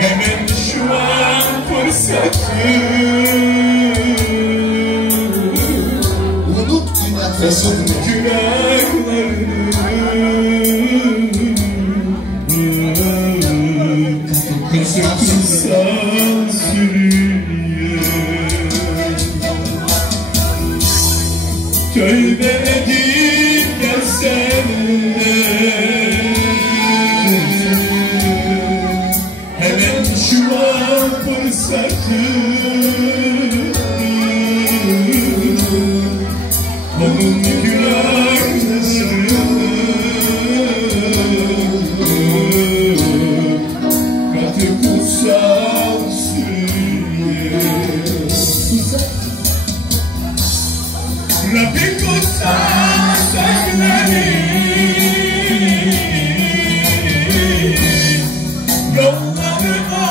Hemen şu an fırsatı unut günahlarını kutsal sürüye tövbe edip gelsen de hemen şu an fırsatı onun günahlarını katı kutsal sürüye Rabbim kutsal sözleri yollarına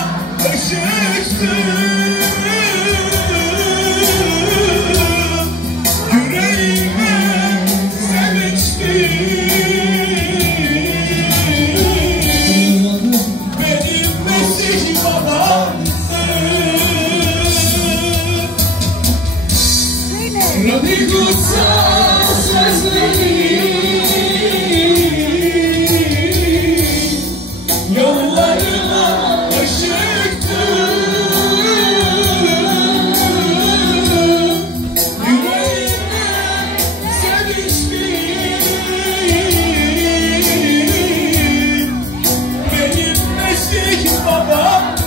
ışıktır yüreğime sevinçtir benim Mesih babamdır Rabbim kutsal sözleri yollarıma ışıktır yüreğime sevinçtir benim Mesih babamdır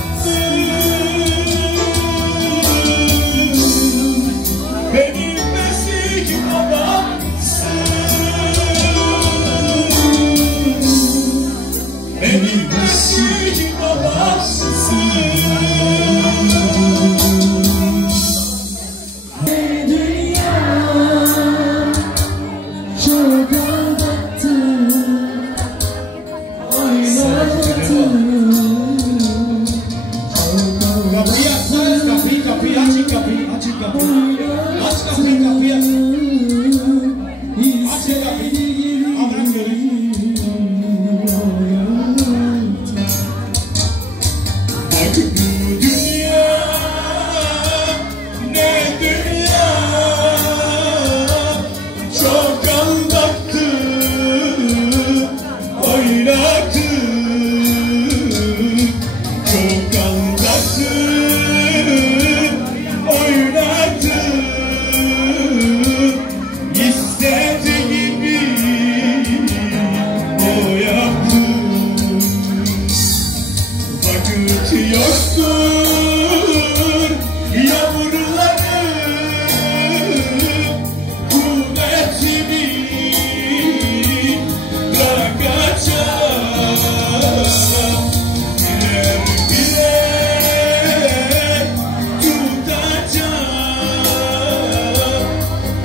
benim Mesih babamsın benim Mesih babamsın Dünya çok aldattı, oynattı. Kapıyı açsana, kapıyı açın kapıyı. Açın kapıyı. Aç kapıyı kapıyı. Açın kapıyı. Abram görün. Bak bu dünya ne dünya çok aldattı oynattı çok aldattı oynattı istediğimi o yaptı vakit yoktur yağmurları kuvvetimi bırakacağım biler bile tutacağım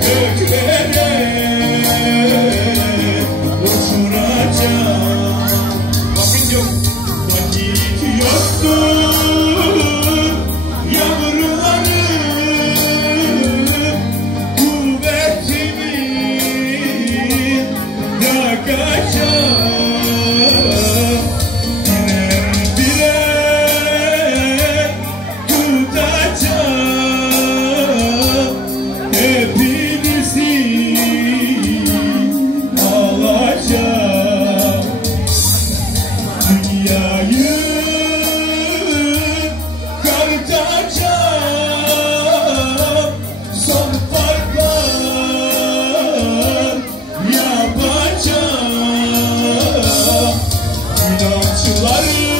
göklere uçuracağım vakit yok vakit yoktur yağmurları kuvvetimi yakacağım birer birer tutacağım hepinizi alacağım dünyayı kartacağım son farklar yapacağım inançları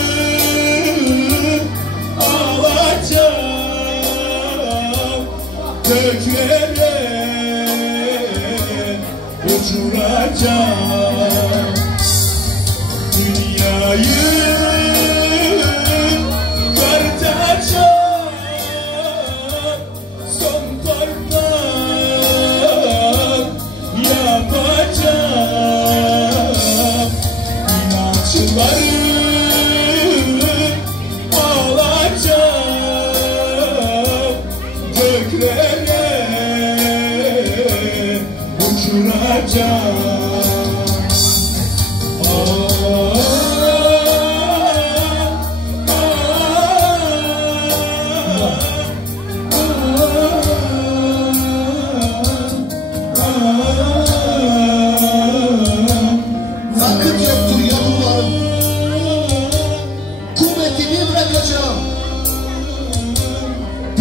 alacağım göklere uçuracağım dünyayı kartacağım son parmak yapacağım inançları alacağım göklere uçuracağım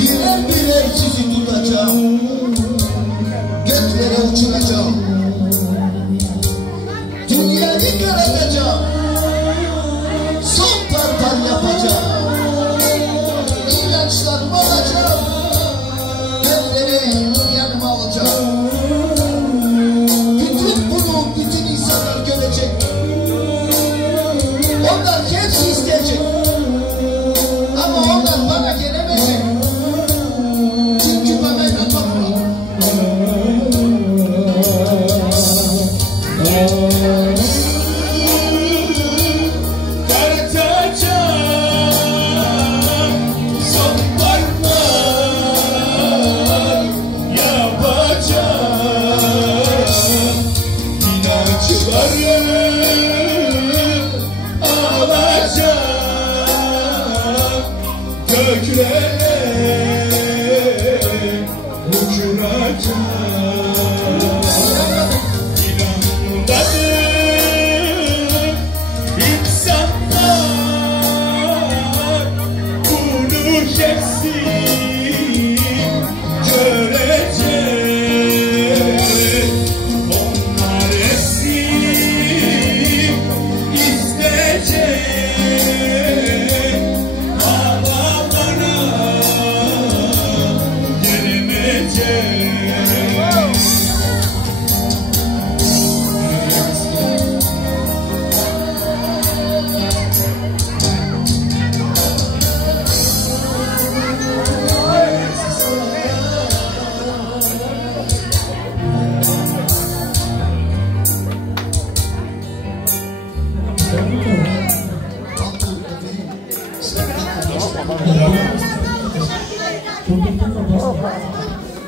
Birer birer sizi tutacağım. Göklere uçuracağım. Dünyayı karartacağım. Son tartar yapacağım. İnançlarımı alacağım. Gökleri yanıma alacağım. Bütün bunu bütün insanlar görecek. Onlar hepsi isteyecek. Ama onlar bana gelemeyecek. Çünkü bana inanmadılar. Karartacağım son parmak yapacağım. İnançları alacağım. Göklere uçuracağım. İnanmadım insanlar bunu hepsi görecek. Onlar hepsi isteyecek. Ama bana gelemeyecek.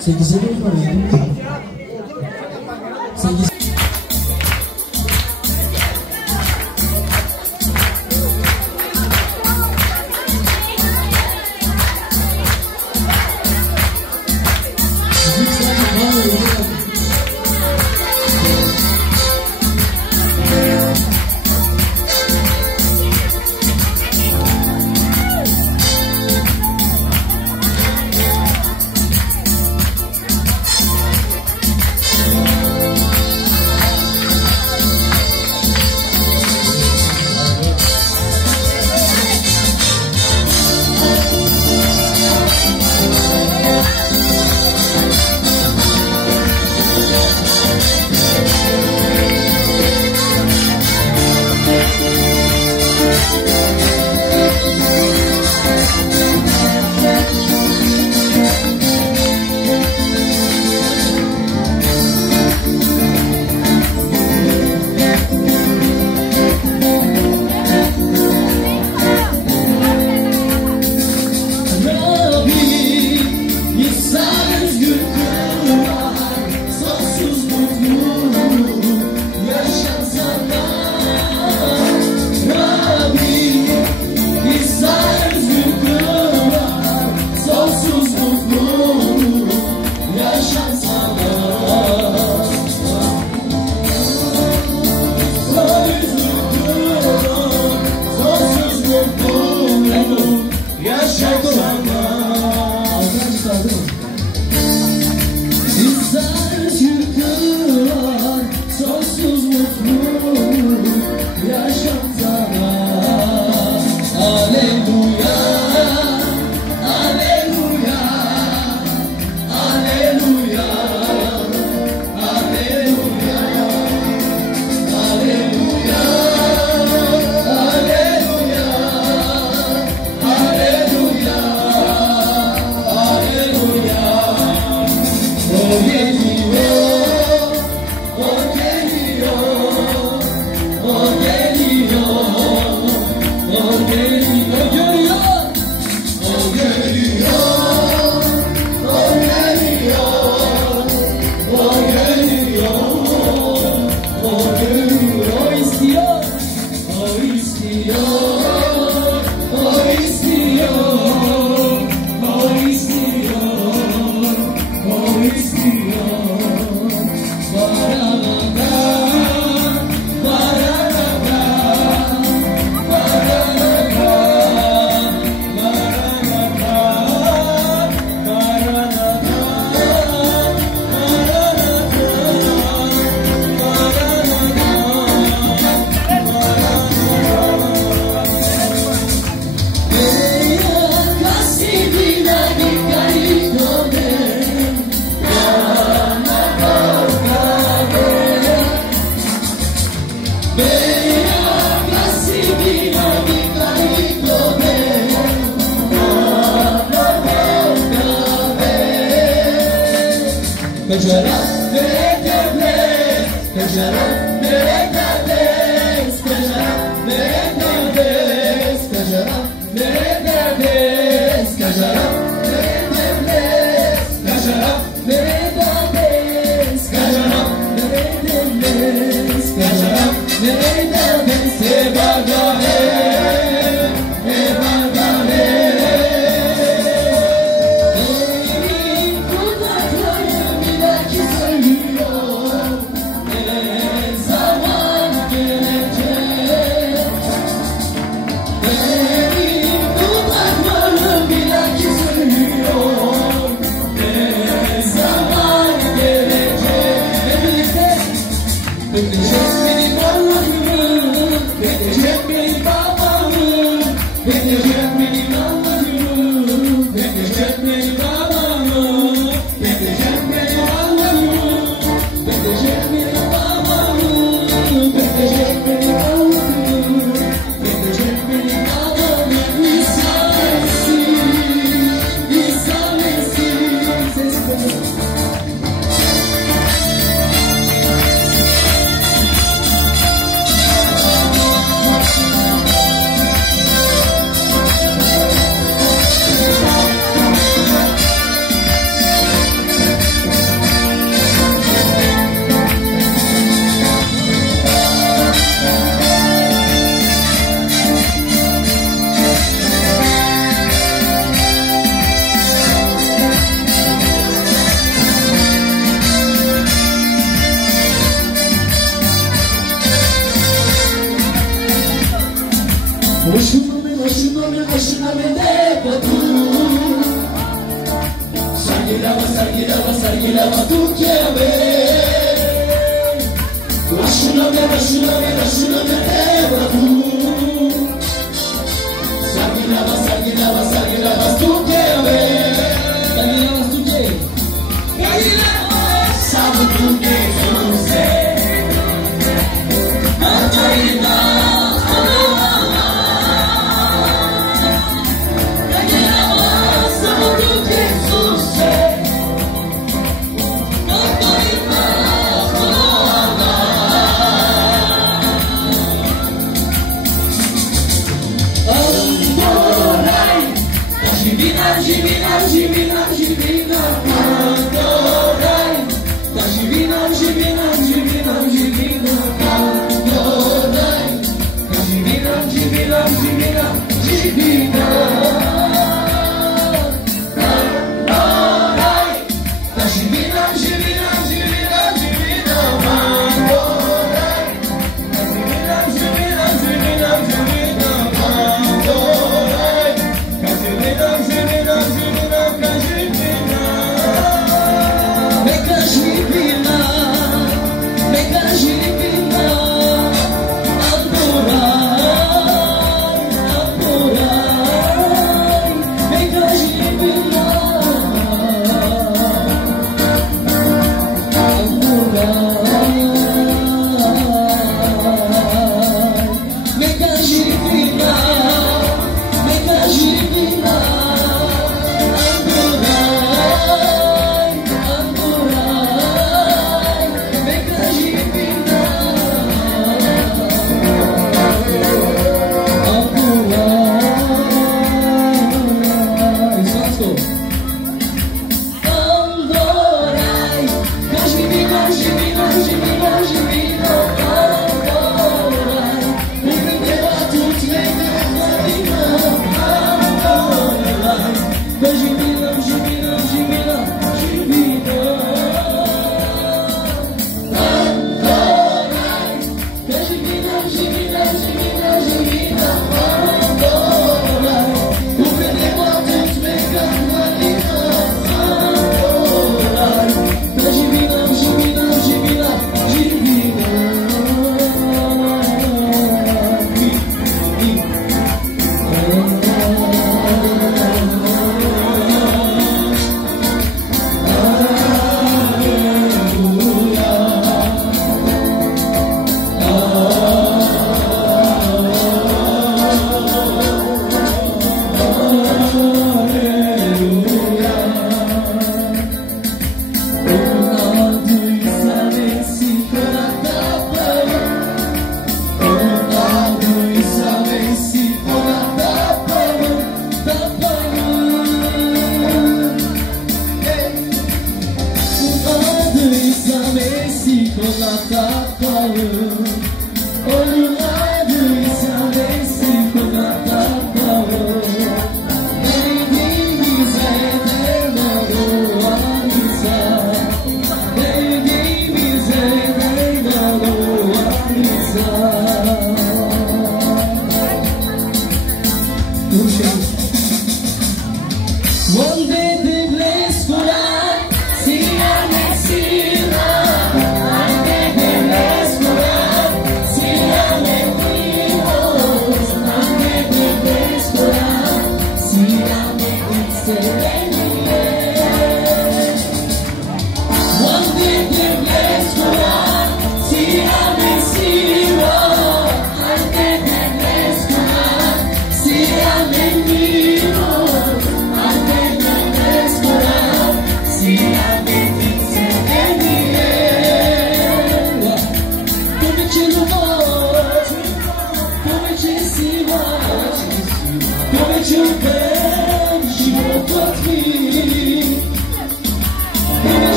Sekize mi var ya? Sekiz.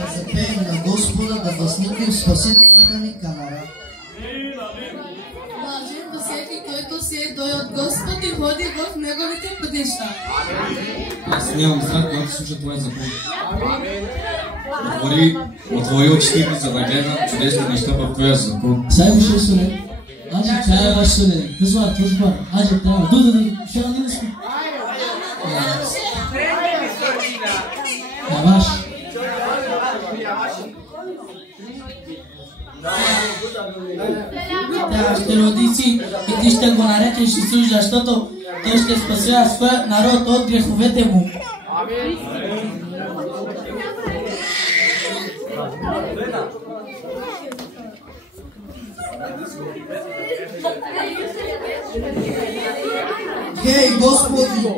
Да запеем на Господа, да възникнем спасителната ни камера. Блажен до всеки, който си е той от Господ и ходи в неговите пътища. Аз нямам страх, когато слуша твоя закон. Отвори очите ми, за да гледам чудесни неща в твоя закон. Sai bir şey söyle. Azıcık çaya baş söyle. Kız var, çocuk var. Azıcık daha var. Dur. Şu an değilsin. Yavaş. Да, ще роди си и ти ще го наречеш Исус, защото той ще спасява своя народ от греховете му. Хей, Господи,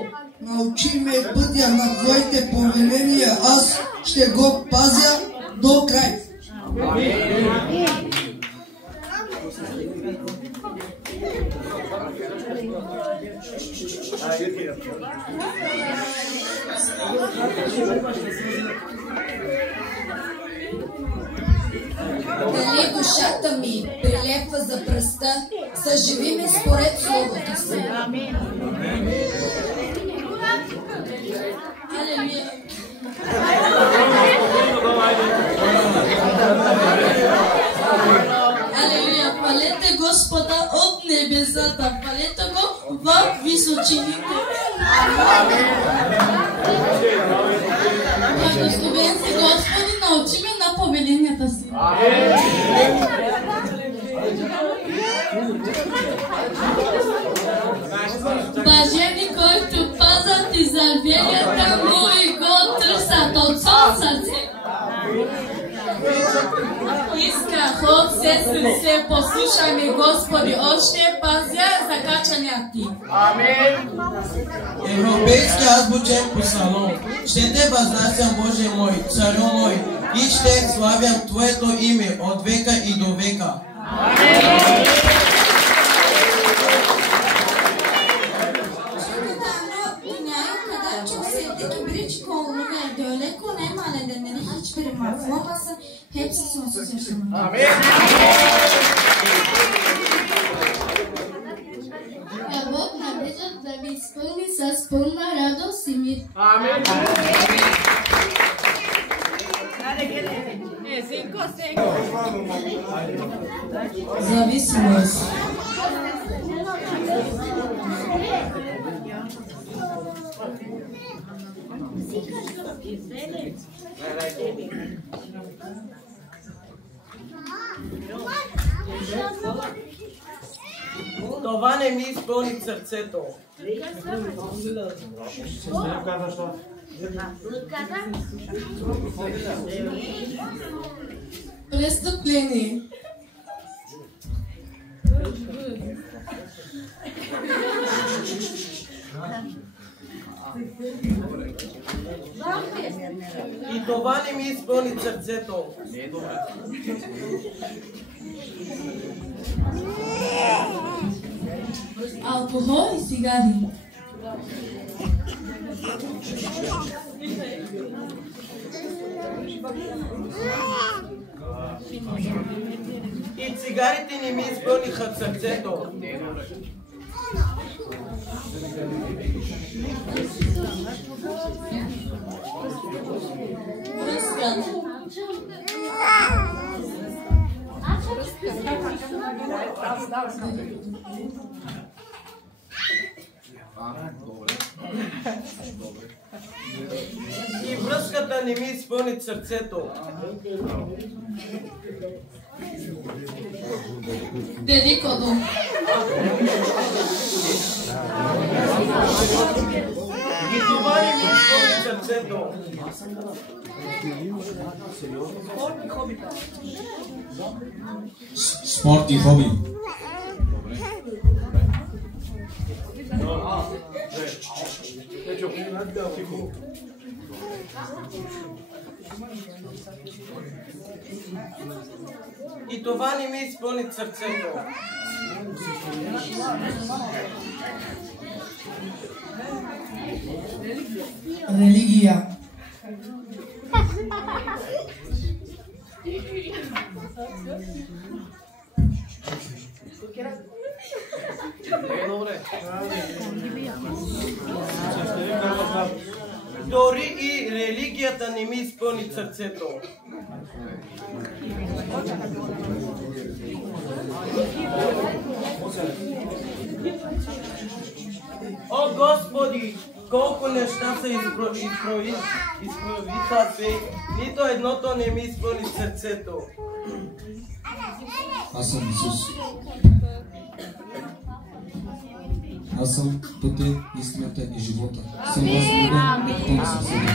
научи ме пътя на Твоите повеления, аз ще го пазя до край. Дали душата ми прилепва за пръста, съживи ме според словото си. Алелуя. Алелуя, хвалете Господа от небесата, хвалете го в височините. Благословен си Господи, научи ме на повеленията си. Блажени, който пазят и завелията му и го търсят от цяло сърце. И страхот се сърце, послушай ми, Господи, още пазя закачания ти. Европейски азбучен псалом. Ще те възнасям, Боже мой, царю мой, и ще славям Твоето име от века и до века. Бог наближа да ви изпълни с пълна радост и мир. Амин. Зависимост. Това не ми изпълни сърцето. Престъпление. И това не ми изпълни сърцето. Алкохол и цигари. И цигарите не ми изпълниха сърцето. Връзка. И връзката не ми изпълни сърцето. Великото. И това не ми изпълни сърцето. Спорт и хоби. И това не ми изпълни сърцето. Религия. Дори и религията не ми изпълни сърцето. О, Господи, колко неща се изправиха се, нито едното не ми изпълни сърцето. Аз съм Исус. Аз съм пътя, истината и живота. Съм възможен, пълно съм себе.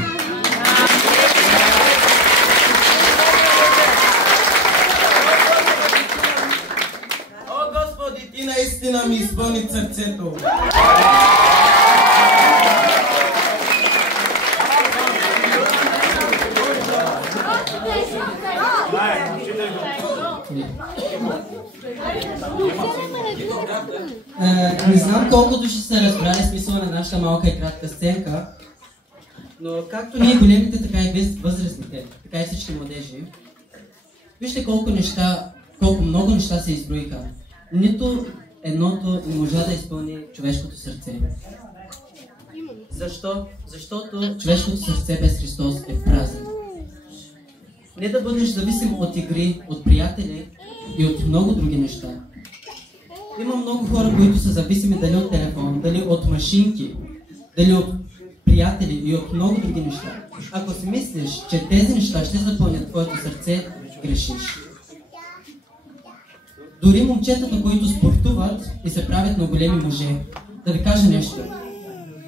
О, Господи, Ти наистина ми изпълни сърцето. Не знам колко души са разбрали смисъла на нашата малка и кратка сценка, но както ние големите, така и възрастните, така и всички младежи, вижте колко много неща се изброиха. Нито едното не можа да изпълни човешкото сърце. Защо? Защото човешкото сърце без Христос е празен. Не да бъдеш зависим от игри, от приятели и от много други неща. Има много хора, които са зависими дали от телефон, дали от машинки, дали от приятели и от много други неща. Ако си мислиш, че тези неща ще запълнят твоето сърце, грешиш. Дори момчетата, които спортуват и се правят на големи мъже, да ви кажа нещо,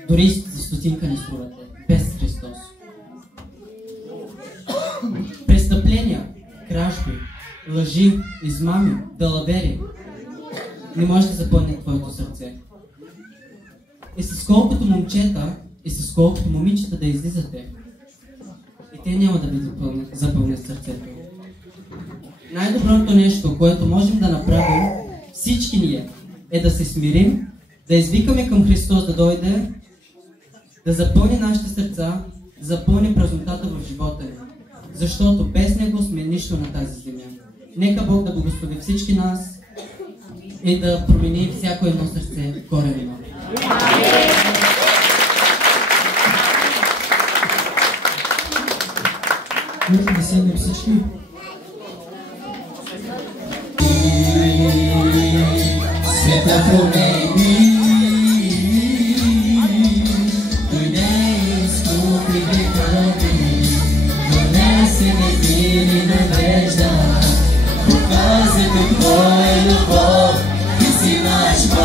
дори за стотинка не струвате, без Христос. Престъпления, кражби, лъжи, измами, далавери не може да запълнят твоето сърце. И с колкото момчета и с колкото момичета да излизате, и те няма да ви запълнят сърцето. Най-доброто нещо, което можем да направим всички ние, е да се смирим, да извикаме към Христос да дойде, да запълни нашите сърца, да запълни празнотата в живота ни. Защото без Него сме нищо на тази земя. Нека Бог да благослови всички нас и да промени всяко едно сърце коренно. Може да седнем всички? Света промени, дойде и изкупи греха ми, донесе ми мир и надежда, показа какво е любов, ти си наш Бог.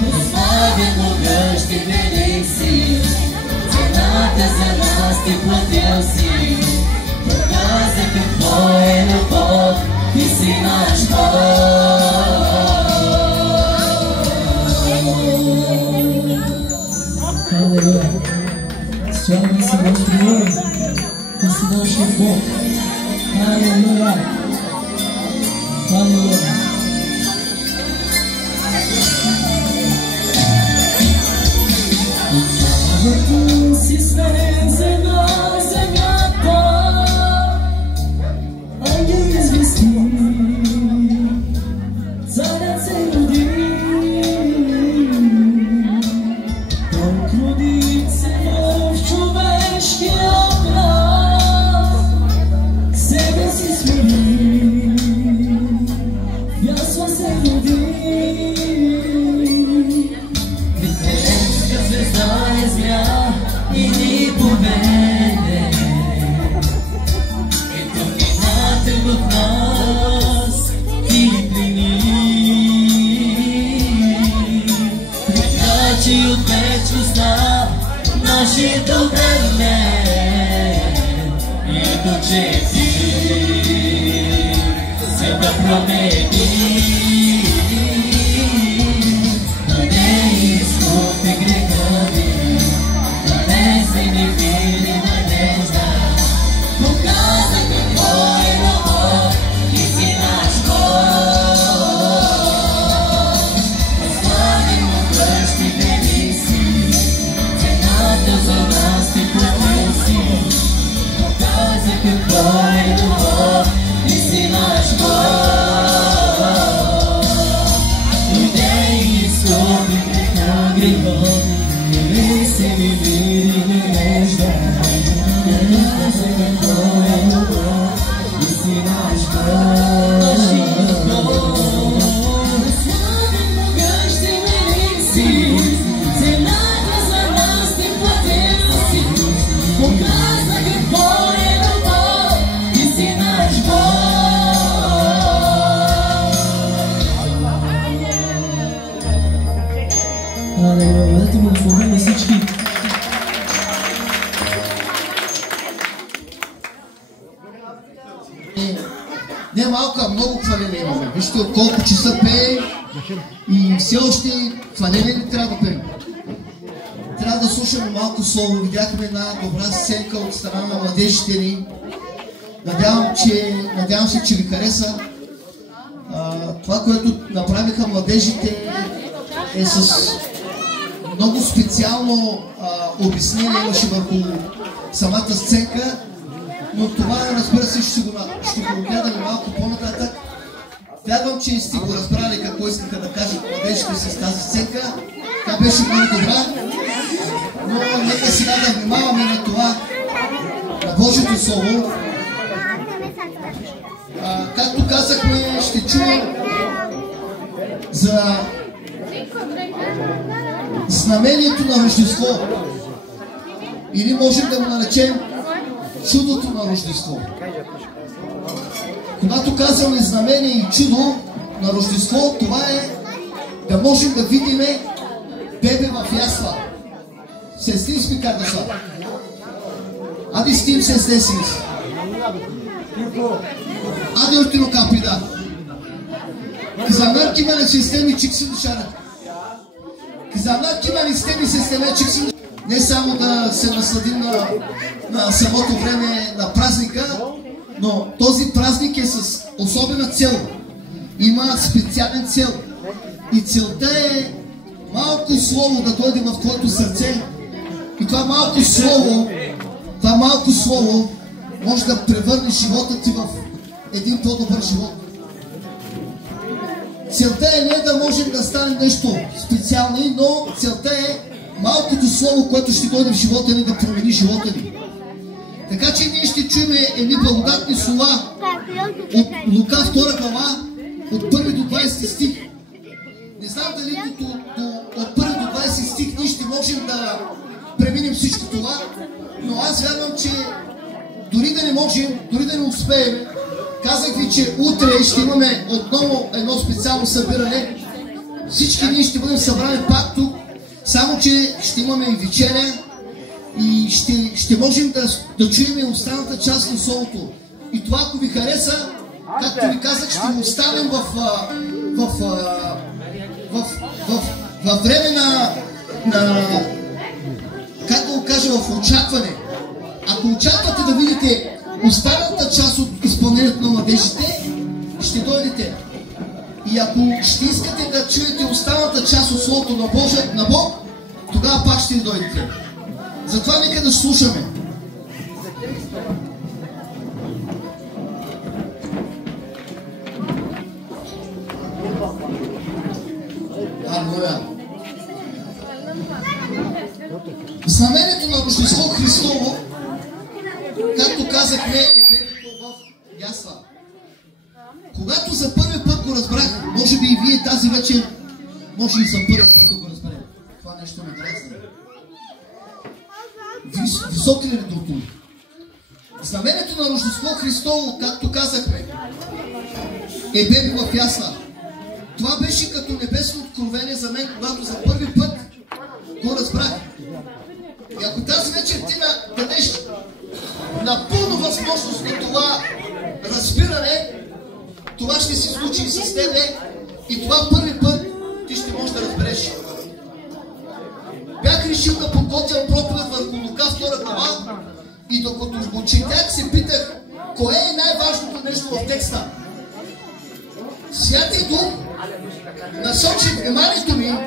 Прославен, могъщ и велик си, цената за нас ти платил си, показа какво е любов, ти си наш Бог. Алелуя! Слава се Господу! Ти си нашия Бог! Алелуя! Алелуя! Славата си слезе на земята, ангели звезди, царят се роди. Бог роди се в човешкия образ, себе си смири, ясла се роди. Вифлеемска звезда изгря и ни поведе, ето минате в нас и плени. Прекрачи от вечността нашето време, ето че ти се да промени. Изкупи греха ми, донесе ми мир и надежда, показа какво е любов, ти си наш Бог. Прославен, могъщ и велик си, цената за нас ти платил си, показа какво е любов, ти си наш Бог. Донесе ми мир и надежда, показа какво е любов, ти си наш Бог. Прославен, могъщ и велик си, цената за нас ти платил си, показа какво е любов, ти си наш Бог. Алелуя! Бъдете благословени всички! Не малко, а много хваление имаме. Вижте от колко часа пее и все още хваление не трябва да пеем. Трябва да слушаме малко слово. Видяхме една добра сценка от страна на младежите ни. Надявам се, че ви хареса. Това, което направиха младежите, е с много специално обяснение имаше върху самата сценка, но това, разбира се, ще го гледаме малко по-нататък. Вярвам, че сте го разбрали какво искаха да кажат младежите с тази сценка. Тя беше много добра, но нека сега да внимаваме на това, на Божието Слово. Както казахме, ще чуем за знамението на Рождество. Или можем да го наречем чудото на Рождество. Когато казваме знамение и чудо на Рождество, това е да можем да видим бебе в ясла. Сестри ми как да са? Ади с тим сестри си. Ади ортино капи, да. Кизамнар кима на системи чикси душара. Кизамнар кима на системи системи чикси душара. Не само да се насладим на самото време на празника, но този празник е с особена цел. Има специален цел. И целта е малко слово да дойде в твоето сърце. И това малко слово може да превърне живота ти в един по-добър живот. Целта е не да можем да стане нещо специално, но целта е малкото слово, което ще дойде в живота ни, да промени живота ни. Така че ние ще чуем едни благодатни слова от Лука 2 глава, от 1 до 20 стих. Не знам дали от 1 до 20 стих ние ще можем да преминем всичко това, но аз вярвам, че дори да не можем, дори да не успеем, казах ви, че утре ще имаме отново едно специално събиране. Всички ние ще бъдем събрани пак тук, само че ще имаме и вечеря и ще можем да чуем и останалата част на Словото. И това, ако ви хареса, както ви казах, ще го оставим във време на как да го кажа, в очакване. Ако очаквате да видите останалата част от изпълнението на младежите, ще дойдете. И ако ще искате да чуете останалата част от Словото на Бог, тогава пак ще дойдете. Затова нека да слушаме. Алелуя. Знамението на Рождество Христово, както казахме, е бебето в ясла. Когато за първи път го разбрах, може би и вие тази вечер, може и за първи път да го разберем. Това нещо ме дразни. Високи ли до тук? Знамението на Рождество Христово, както казахме, е бебе в ясла. Това беше като небесно откровение за мен, когато за първи път го разбрах. И ако тази вечер ти дадеш напълно възможност на това разбиране, това ще се случи и с тебе и това първи път ти ще можеш да разбереш. Бях решил да подготвям проповед върху Лука 2 глава и докато го четях се питах, кое е най-важното нещо в текста. Святия Дух насочи вниманието ми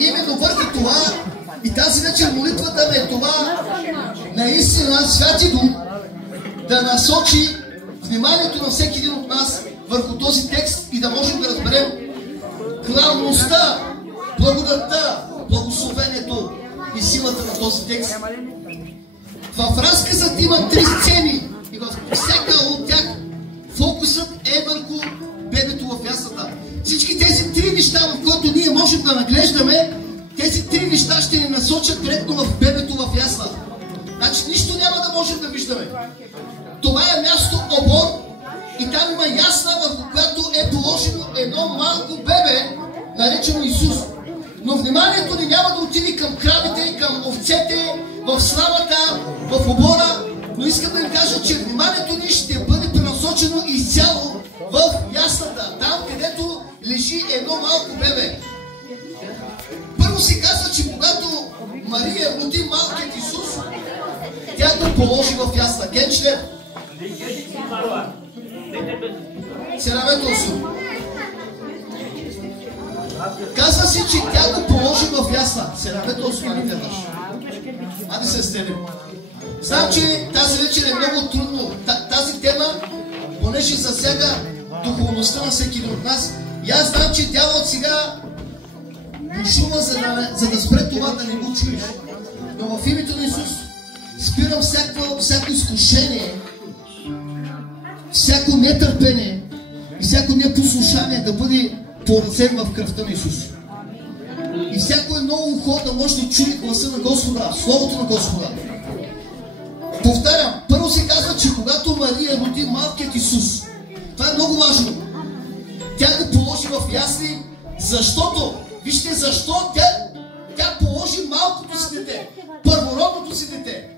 именно върху това и тази вечер молитвата ми е това, наистина Святия Дух да насочи вниманието на всеки един от нас върху този текст и да можем да разберем главността, благодатта, благословението и силата на този текст. В разказът има 3 сцени и във всяка от тях фокусът е върху бебето в яслата. Всички тези 3 неща, в които ние можем да наглеждаме, тези 3 неща ще ни насочат директно в бебето в ясла. Значи нищо няма да можем да виждаме. Това е място обор и там има ясла, в която е положено едно малко бебе, наречено Исус. Но вниманието ни няма да отиде към кравите, към овцете, в славата, в обора, но искам да ви кажа, че вниманието ни ще бъде пренасочено изцяло в яслата, там където лежи едно малко бебе. Първо се казва, че когато Мария роди малкият Исус, тя го положи в ясла. Генчле, Сераметосо. Казва си, че тя го положи в ясла. Сераметосо, нали гледаш? Ади се стелим. Знам, че тази вечер е много трудно. Тази тема, понеже засяга духовността на всеки от нас. И аз знам, че дяволът сега бушува, за да спре това да не го чуеш. Но в името на Исус спирам всяко изкушение, всяко нетърпение и всяко непослушание да бъде поразен в кръвта на Исус. И всяко едно ухо да може да чуе гласа на Господа, Словото на Господа. Повтарям, първо се казва, че когато Мария роди малкият Исус, това е много важно. Тя го положи в ясли, защото, вижте защо тя положи малкото си дете, първородното си дете.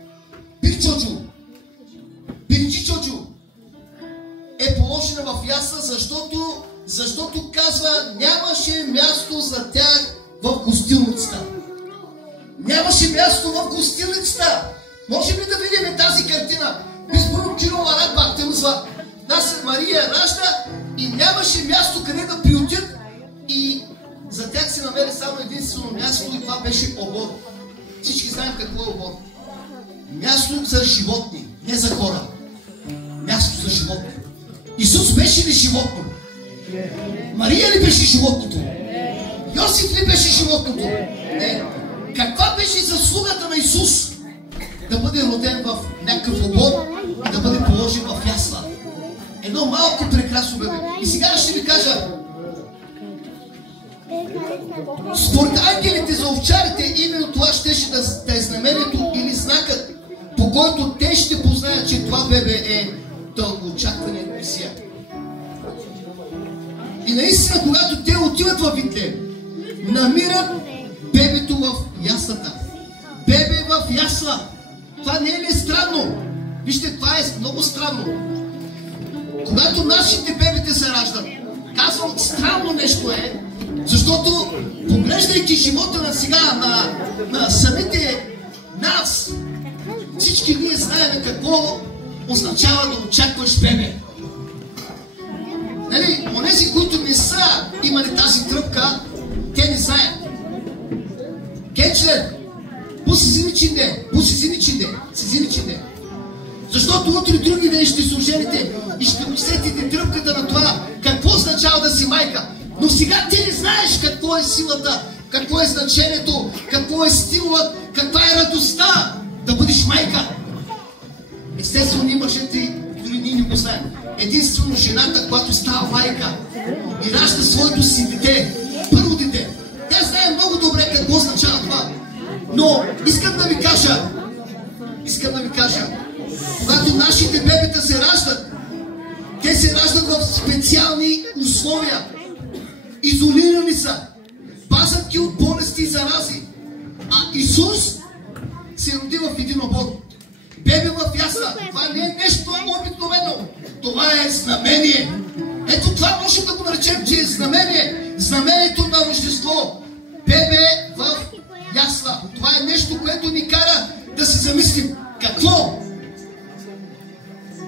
Бирджи Чоджо е положена в ясла, защото казва, нямаше място за тях в гостилницата. Нямаше място в гостилницата. Можем ли да видим тази картина? Безбърно кино Марат Бактемзва. Нас Мария ражда и нямаше място къде да приютят и за тях се намери само единствено място и това беше обор. Всички знаем какво е обор. Място за животни, не за хора. Място за животни. Исус беше ли животно? Мария ли беше животното? Йосиф ли беше животното? Не. Каква беше заслугата на Исус да бъде роден в някакъв обор и да бъде положен в ясла? Едно малко прекрасно бебе. И сега ще ви кажа, според ангелите за овчарите, именно това щеше да е знамението или знакът, по който те ще познаят, че това бебе е дългоочакваният Месия. И наистина, когато те отиват във Витлеем, намират бебето в яслата. Бебе в ясла. Това не е ли странно? Вижте, това е много странно. Когато нашите бебите се раждат, казвам, странно нещо е, защото поглеждайки живота на сега, на самите нас, всички ние знаем какво означава да очакваш бебе. Нали, онези, които не са имали тази тръпка, те не знаят. Генчлен, сизиничинде. Защото утре други ден ще се ожените и ще усетите тръпката на това, какво означава да си майка. Но сега ти не знаеш какво е силата, какво е значението, какво е стимулът, каква е радостта да бъдеш майка. Естествено, има мъжете, дори ние не го знаем. Единствено жената, която става майка и ражда своето си дете, първо дете, тя знае много добре какво означава това. Но искам да ви кажа, когато нашите бебета се раждат, те се раждат в специални условия. Изолирани са, пазят ги от болести и зарази. А Исус се роди в един обор. Бебе в ясла. Това не е нещо обикновено. Това е знамение. Ето това можем да го наречем, че е знамение. Знамението на Рождество. Бебе в ясла. Това е нещо, което ни кара да се замислим. Какво?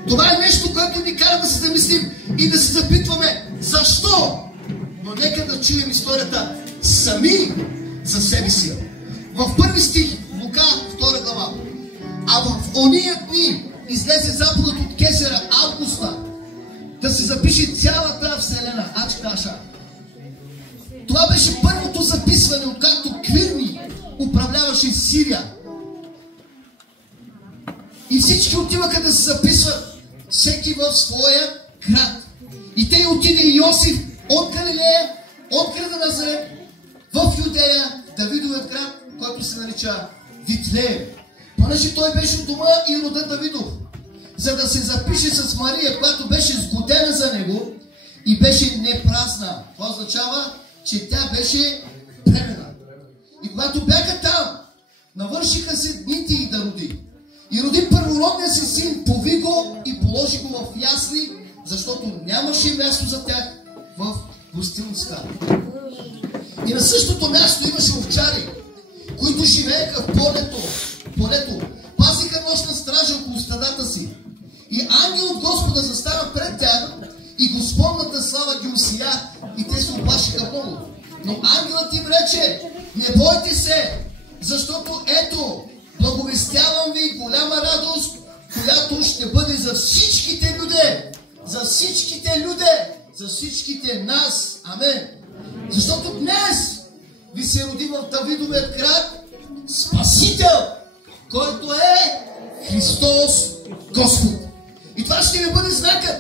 Това е нещо, което ни кара да се замислим и да се запитваме защо? Но нека да чуем историята сами за себе си. В първи стих, Лука, 2 глава. А в ония дни излезе заповед от кесаря Августа да се запише цялата вселена. Ачкаша. Това беше първото записване, откакто Квирни управляваше Сирия. И всички отиваха да се записват, всеки в своя град. И те отиде Йосиф от Галилея, от града Назарет, в Юдея, Давидовият град, който се нарича Витлеем. Понеже той беше от дома и рода Давидов, за да се запише с Мария, която беше сгодена за него и беше непразна. Това означава, че тя беше бременна. И когато бяха там, навършиха се дните и да роди. И роди първородния си син, пови го и положи го в ясли, защото нямаше място за тях в гостилницата. И на същото място имаше овчари, които живееха в полето, пазиха нощна стража около стадата си. И ангел от Господа застана пред тях и Господната слава ги усия и те се оплашиха много. Но ангелът им рече: не бойте се, защото ето, благовестявам ви голяма радост, която ще бъде за всичките люде. За всичките люде. За всичките нас. Амен. Защото днес ви се роди в Давидовият град Спасител, който е Христос Господ. И това ще ви бъде знакът.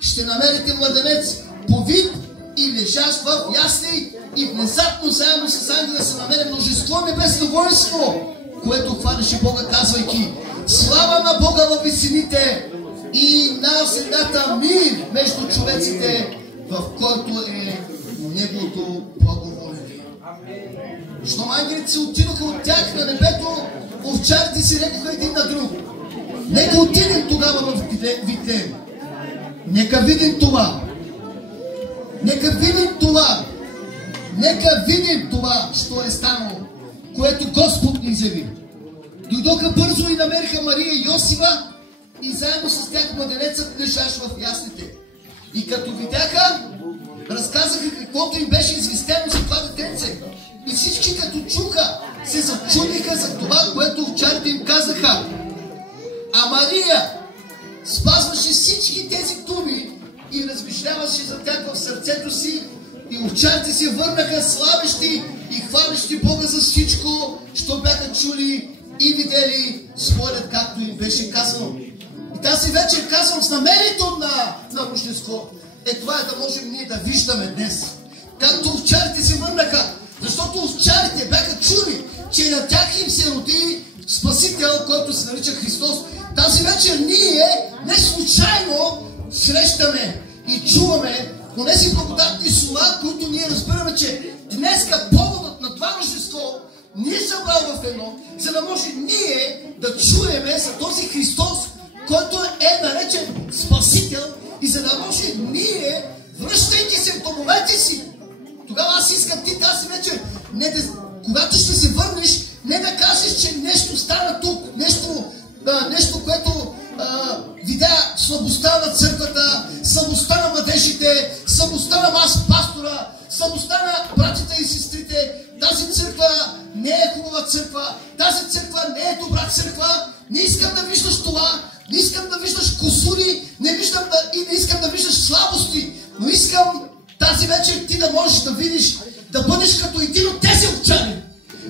Ще намерите младенец повит и лежащ в ясли, и внезапно заедно с ангела се намери множество небесно воинство, което хвалеше Бога, казвайки: слава на Бога във висините и на земята мир между човеците, в който е Неговото благоволение. Щом ангелите се отидоха от тях на небето, овчарите си рекоха един на друг: нека отидем тогава в Витлеем. Нека видим това. Нека видим това. Нека видим това, що е станало, което Господ ни изяви. Дойдоха бързо и намериха Мария и Йосифа и заедно с тях младенецът лежащ в яслите. И като видяха, разказаха каквото им беше известено за това детенце. И всички като чуха, се зачудиха за това, което овчарите им казаха. А Мария спазваше всички тези думи и размишляваше за тях в сърцето си, и овчарите се върнаха славещи и хвалещи Бога за всичко, що бяха чули и видели, според както им беше казано. И тази вечер казвам, знамението на Рождество това е да можем ние да виждаме днес. Както овчарите се върнаха, защото овчарите бяха чули, че на тях им се роди Спасител, който се нарича Христос. Тази вечер ние не случайно срещаме и чуваме онези благодатни слова, които ние разбираме, че днеска поводът на това Рождество ни е събрал в едно, за да може ние да чуеме за този Христос, който е наречен Спасител, и за да може ние, връщайки се в домовете си, тогава аз искам ти тази вечер, когато ще се върнеш, не да кажеш, че нещо стана тук, нещо, което видя слабостта на църквата, слабостта на младежите, слабостта на вас, пастора, слабостта на братята и сестрите. Тази църква не е хубава църква, тази църква не е добра църква. Не искам да виждаш това, не искам да виждаш кусури, не искам да виждаш слабости, но искам тази вечер ти да можеш да видиш, да бъдеш като един от тези овчари,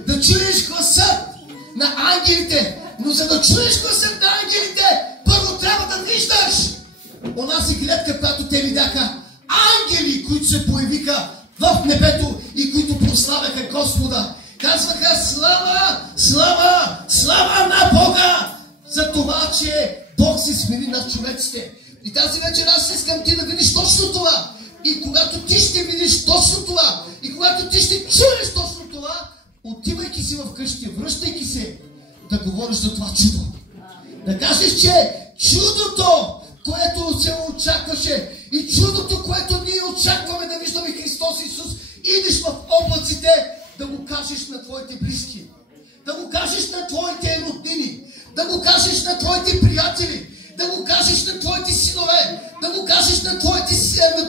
да чуеш гласа на ангелите. Но за да чуеш гласът на ангелите, първо трябва да виждаш онази гледка, която те видяха. Ангели, които се появиха в небето и които прославяха Господа. Казваха: слава, слава, слава на Бога за това, че Бог се смири над човеците. И тази вечер аз искам ти да видиш точно това. И когато ти ще видиш точно това, и когато ти ще чуеш точно това, отивайки си вкъщи, връщайки се, да говориш за това чудо. Да кажеш, че чудото, което се очакваше, и чудото, което ние очакваме да виждаме Христос Исус, идеш в облаците, да го кажеш на твоите близки, да го кажеш на твоите роднини, да го кажеш на твоите приятели, да го кажеш на твоите синове, да го кажеш на твоите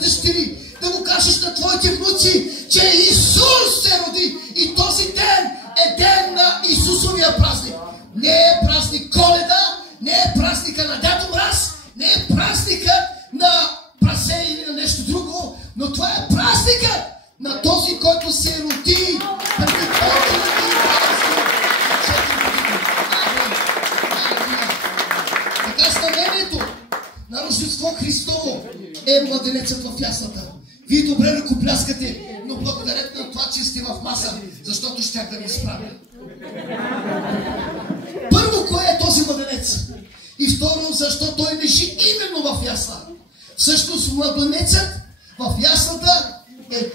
дъщери, да го кажеш на твоите внуци, че Исус се роди. И този ден е ден на Исусовия празник. Не е празник Коледа, не е празника на Дядо Мраз, не е празника на прасе или на нещо друго, но това е празника на този, който се роди преди 2004 години. Така знамението на Рождество Христово е младенецът в яслата. Вие добре ръкопляскате, но благодарете на това, че сте в маса, защото щях да ви изправя. Първо, кой е този младенец? И второ, защо той лежи именно в ясла? Всъщност младенецът в яслата е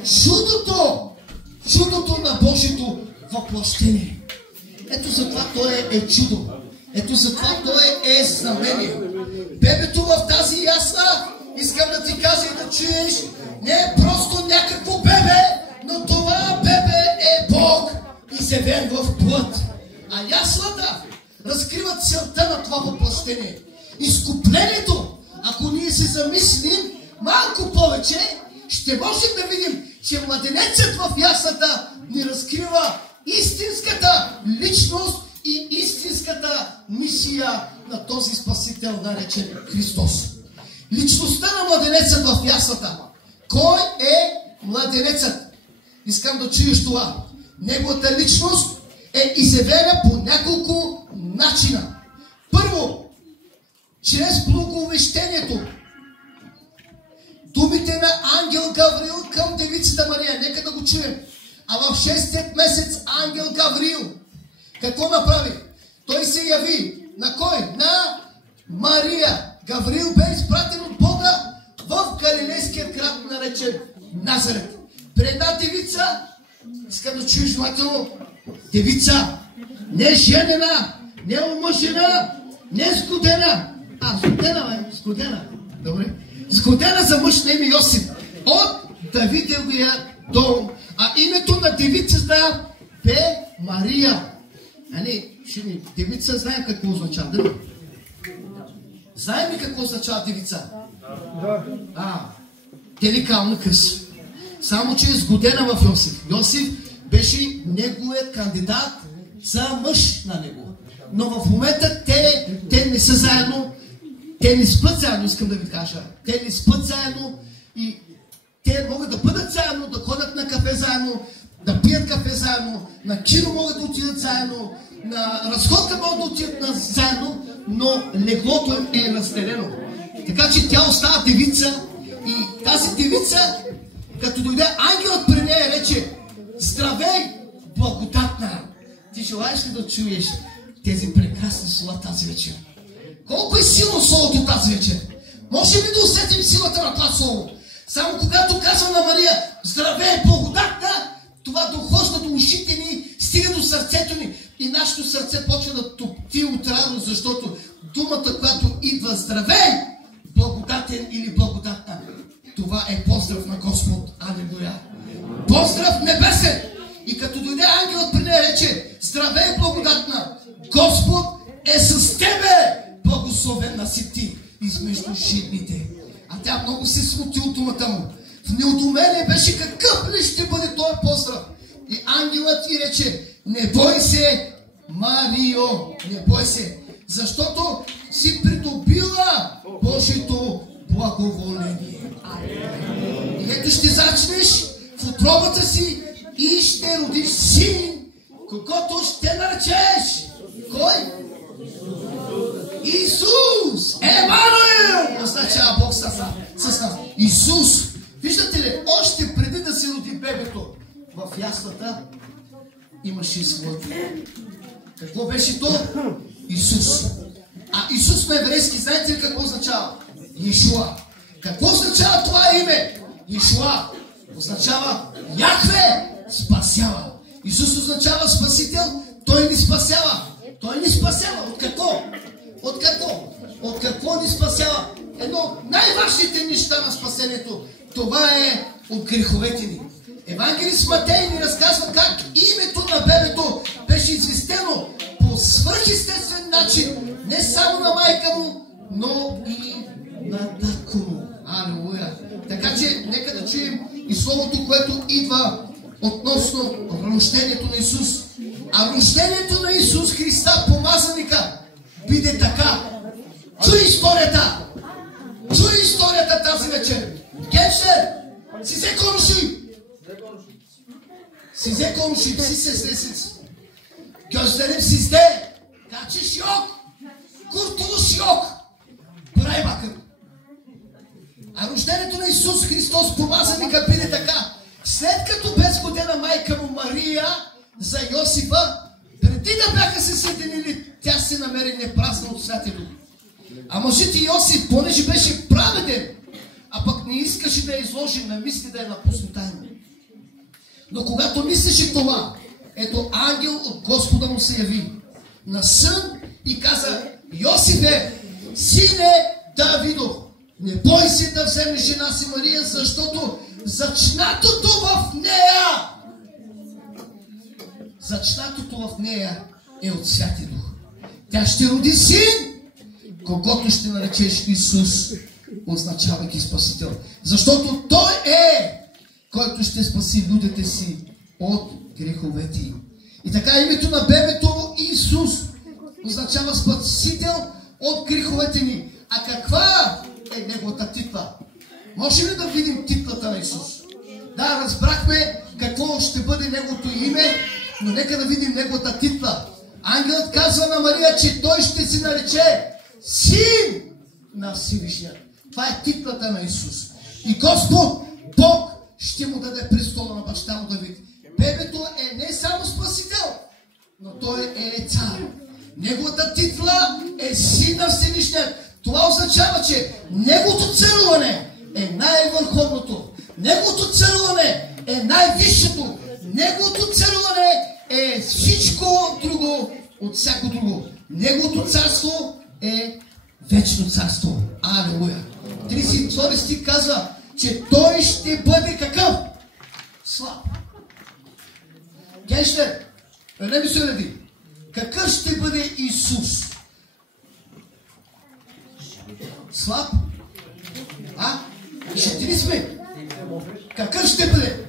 чудото на Божието въплъщение. Ето затова той е чудо. Ето затова той е знамение. Бебето в тази ясла, искам да ти кажа и да чуеш, не е просто някакво бебе, но това бебе е Бог, изявен в плът. А яслата разкриват целта на това въплъщение. изкуплението, ако ние се замислим малко повече, ще можем да видим, че младенецът в яслата ни разкрива истинската личност и истинската мисия на този Спасител, наречен Христос. Личността на младенецът в яслата. Кой е младенецът? Искам да чуеш това. Неговата личност е изявена по няколко начина. Първо, чрез благовещението. Думите на ангел Гавриил към девицата Мария. Нека да го чуем. А в 6-тият месец ангел Гавриил какво направи? Той се яви. На кой? На Мария. Гавриил бе изпратен от Бога в галилейския град, наречен Назарет. При една девица, искам да чуеш внимателно, девица, не женена, не омъжена, не сгодена. Сгодена. Добре. Сгодена за мъж на име Йосиф от Давидовия дом. А името на девицата бе Мария. Девица знаем какво означава, да? Знаем ли какво означава девица? Деликална къс. Само че е сгодена в Йосиф. Йосиф беше неговият кандидат за мъж на него. Но в момента те не са заедно. Те не спят заедно, искам да ви кажа. Те не спят заедно и те могат да бъдат заедно, да ходят на кафе заедно, да пият кафе заедно, на кино могат да отидат заедно, на разходка могат да отидат заедно, но леглото е разделено. Така че тя остава девица и тази девица, като дойде ангелът при нея, рече: здравей, благодатна! Ти желаеш ли да чуеш тези прекрасни слова тази вечер? Колко е силно словото тази вечер? Може ли да усетим силата на това слово? Само когато казва на Мария: здравей, благодатна, това дохожда до ушите ни, стига до сърцето ни и нашето сърце почва да топти от радост, защото думата, която идва здравей, благодатен или благодатна, това е поздрав на Господ. Алелуя! Поздрав небесен! И като дойде ангелът при нея, рече: здравей, благодатна, Господ е с тебе, благословена си ти измежду жидните. А тя много се смути от думата му. В неудумение беше какъв ли ще бъде този поздрав. И ангелът ти рече: не бой се, Марио, не бой се, защото си придобила Божието благоволение. И ето ще зачнеш в утробата си и ще родиш син, когото ще наречеш. Кой? Исус! Емануил! Означава Бог с нас. Исус! Виждате ли, още преди да се роди бебето в яслата, имаше своето. Какво беше то? Исус. А Исус на еврейски, знаете ли какво означава? Йешуа. Какво означава това име? Йешуа. Означава Яхве спасява. Исус означава спасител. Той ни спасява. Той ни спасява. От какво? От какво? От какво ни спасява? Едно най-важните неща на спасението. Това е от греховете ни. Евангелист Матей ни разказва как името на бебето беше известено по свръхестествен начин не само на майка му, но и на татко му. Алелуя! Така че нека да чуем и словото, което идва относно рождението на Исус. А рождението на Исус Христа, помазаника, биде така. Чуй историята! Чуй историята тази вечер! Геншер! Си се конуши! Size konuşayım, siz seslesiniz. Gözlerim sizde. Kaçış yok. Kurtuluş yok. Buraya bakın. А рождението на Исус Христос, помазаника, биде така. След като бе сгодена майка му Мария за Йосифа, преди да бяха се съединили, тя се намери непразна от Святия Дух. А мъжът и Йосиф, понеже беше праведен, а пък не искаше да я изложи на мисли, да я напусне тайно. Но когато мислеше това, ето ангел от Господа му се яви на сън и каза: Йосифе, сине Давидов, не бой се да вземеш жена си Мария, защото зачнатото в нея е от Святия Дух. Тя ще роди син, когото ще наречеш Исус, означавайки Спасител. Защото Той е, който ще спаси людите си от греховете им. И така името на бебето Исус означава Спасител от греховете ни. А каква е неговата титла? Можем ли да видим титлата на Исус? Да, разбрахме какво ще бъде неговото име, но нека да видим неговата титла. Ангелът казва на Мария, че той ще се нарече Син на Всевишния. Това е титлата на Исус. И Господ, Бог, ще му даде престола на баща му Давид. Бебето е не само Спасител, но той е цар. Неговата титла е Син на Всевишния. Това означава, че неговото царуване е най-върховното. Неговото царуване е най-висшето. Неговото царуване е всичко друго от всяко друго. Неговото царство е вечно царство. Алелуя. 32 стих казва, че той ще бъде какъв? Слаб. Геншлер, не ми се реди. Какъв ще бъде Исус? Слаб? Ще ли сме? Какъв ще бъде?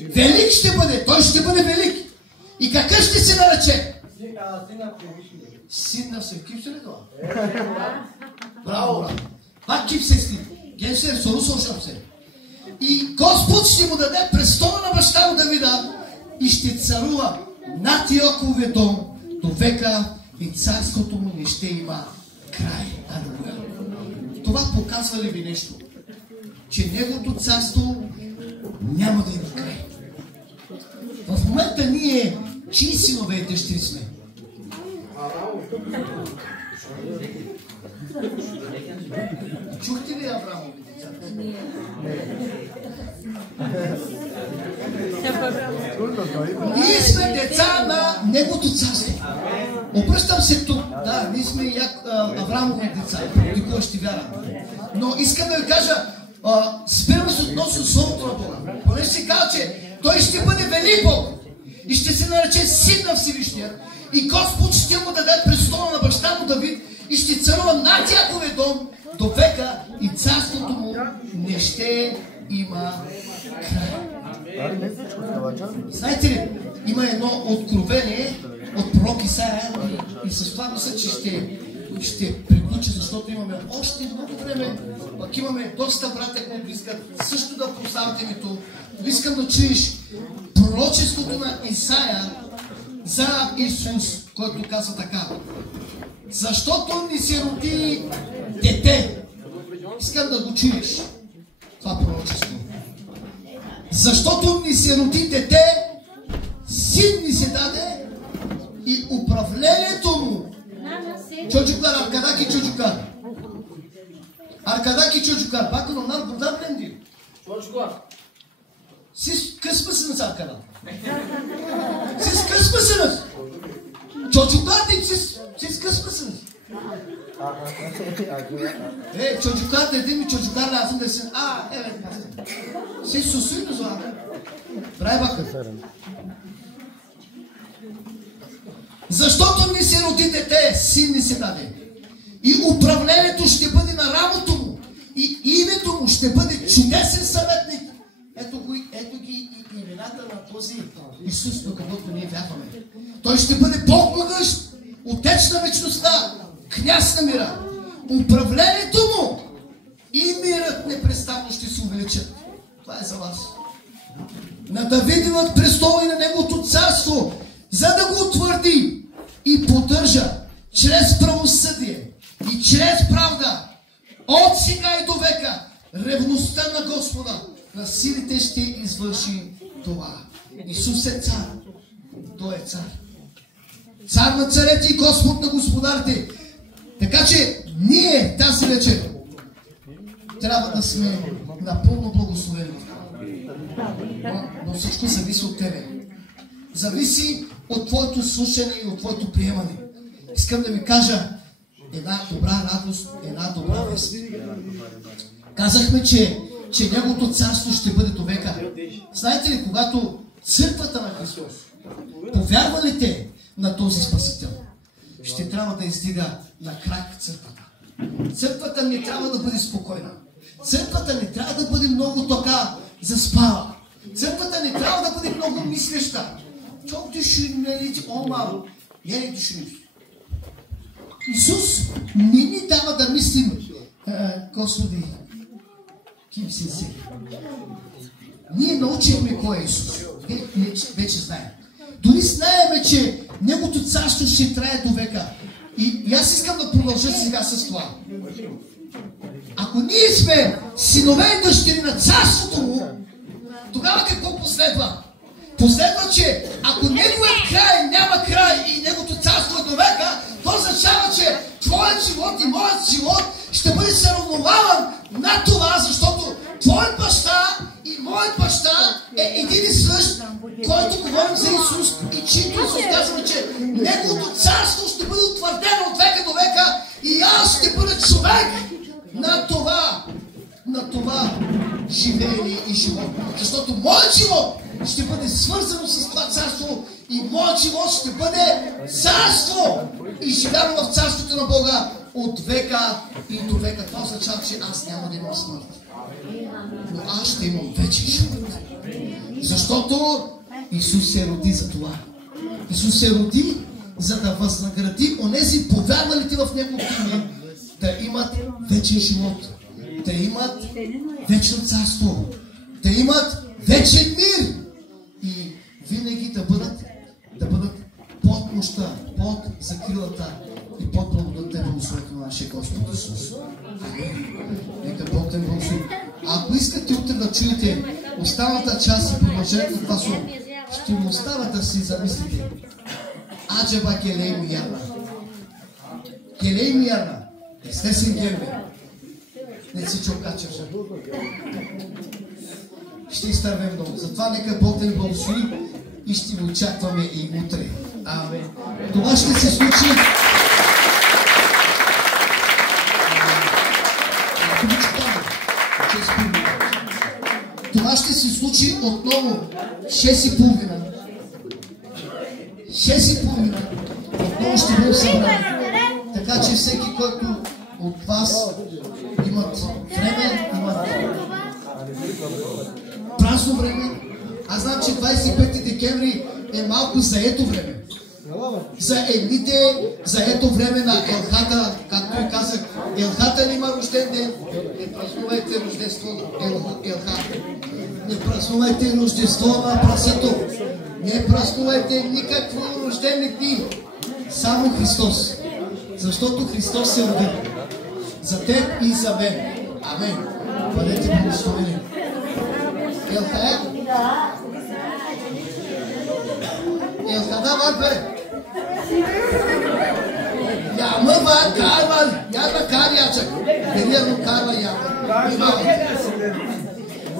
Велик ще бъде. Той ще бъде велик. И какъв ще се нарече? Син на Всевишния. Ким ще ли това? Браво, браво. Пак ким се стиг. Геншер, слушам се. И Господ ще му даде престола на баща му Давида и ще царува над Йаковия дом до века и царството му не ще има край. Алелуя. Това показва ли ви нещо? Че неговото царство няма да има край. В момента ние чии синове и дъщери сме? Чухте ли Авраамови деца? Ние сме деца на неговото царство. Обръщам се тук. Да, ние сме Авраамови деца. Преди кой ще вярвам. Но искам да ви кажа, спираме се относно Словото на Бога. Понеже се казва, че той ще бъде велик Бог и ще се нарече Син на Всевишния и Господ ще му даде престола на баща му Давид и ще царува над Яковия дом до века и царството му не ще има край. Знаете ли, има едно откровение от пророк Исаия и с това мисля, че ще приключа, защото имаме още много време, пък имаме доста братя, които искат също да прославят името. Искам да чуеш пророчеството на Исаия за Исус, който казва така. Защото ни се роди дете. Искам да го чуеш. Това пророчество. Защото ни се роди дете, син ни се даде и управлението му. Çocuklar arkadaki çocuklar. Arkadaki çocuklar. Bakın onlar buradan bindi. Çocuklar. Siz kız mısınız arkadan? Siz kız mısınız? Çocuklar değil, siz kız mısınız? Evet, çocuklar dedim mi çocuklar lazım desin. Evet. Siz susuyunuz o anda. Buraya bakın. Защото ни се роди дете, син ни се даде. И управлението ще бъде на рамото му. И името му ще бъде чудесен съветник. Ето ги имената на този Исус, на когото ние вярваме. Той ще бъде Бог могъщ, Отец на вечността, княз на мира. Управлението му и мирът непрестанно ще се увеличат. Това е за вас. На Давидовът престол и на неговото царство, за да го утвърди и поддържа чрез правосъдие и чрез правда от сега и до века. Ревността на Господа на силите ще извърши това. Исус е цар. Той е цар. Цар на царете и Господ на господарите. Така че ние тази вечер трябва да сме напълно благословени. Но всичко зависи от тебе. Зависи от твоето слушане и от твоето приемане. Искам да ви кажа една добра радост, една добра вест. Казахме, че неговото царство ще бъде до века. Знаете ли, когато църквата на Христос, повярвалите на този Спасител, ще трябва да издига на крак църквата. Църквата не трябва да бъде спокойна. Църквата не трябва да бъде много така заспала. Църквата не трябва да бъде много мислеща. Çok düşünmeli olmalı. Yani düşünür. Исус не ни дава да мислим, Господи, ким си? Ние научихме кой е Исус. Вече знаем. Дори знаем, че Неговото царство ще трае до века. И аз искам да продължа сега с това. Ако ние сме синове и дъщери на царството му, тогава какво последва? Последва, че ако неговият край няма край и неговото царство е до века, то означава, че твоят живот и моят живот ще бъде съравноваван на това, защото твоят баща и моят баща е един и същ, който говорим за Исус и чието Исус казва, че неговото царство ще бъде утвърдено от века до века и аз ще бъда човек на това живеене и живот. Защото моят живот ще бъде свързано с това царство и моят живот ще бъде царство и живеем в царството на Бога от века и до века. Това означава, че аз няма да имам смърт. Но аз ще имам вечен живот. Защото Исус се роди за това. Исус се роди, за да възнагради онези повярвалите в Неговото име да имат вечен живот, да имат вечно царство, да имат вечен мир и винаги да бъдат под мощта, под закрилата и под благодатта и благословението на нашия Господ Исус. Нека Бог да ни благослови. Ако искате утре да чуете останалата част и продължението на това слово, ще му остава да си замислите. Аджеба келей му ярна. Келей му ярна. Естесен гербе. Не си чокача. Ще изтървем много. Затова нека Бог да ни благослови и ще го очакваме и утре. Амен. Това ще се случи. Това ще се случи отново 6:30. 6:30. Отново ще бъдем събрани. Така че всеки, който от вас имат време, имат празно време. Аз знам, че 25 декември е малко заето време. За едните заето време на Елхата, както и казах, Елхата ли има рожден ден? Не празнувайте рождество на Елхата. Не празнувайте рождество на прасето. Не празнувайте никакво рождени дни. Само Христос. Защото Христос се роди. За теб и за мен. Амен. Бъдете благословени. Елхая? Елхада върбе. Яма вар карвал. Яма кар ячак. Вериерно карва яма.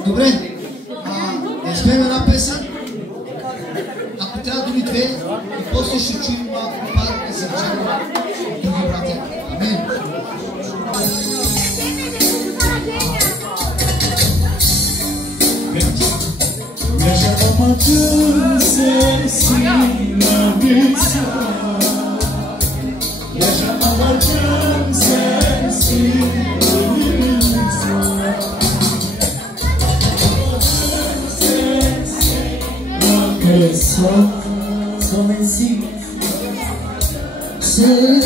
Добре. Не спеем една песен. Ако трябва дори две, и после ще чуем малко пак изречения от други братя. Амен. Yaşamadığın sensinle bilsen, yaşamadığın sensinle bilsen, Yaşamadığım sensin,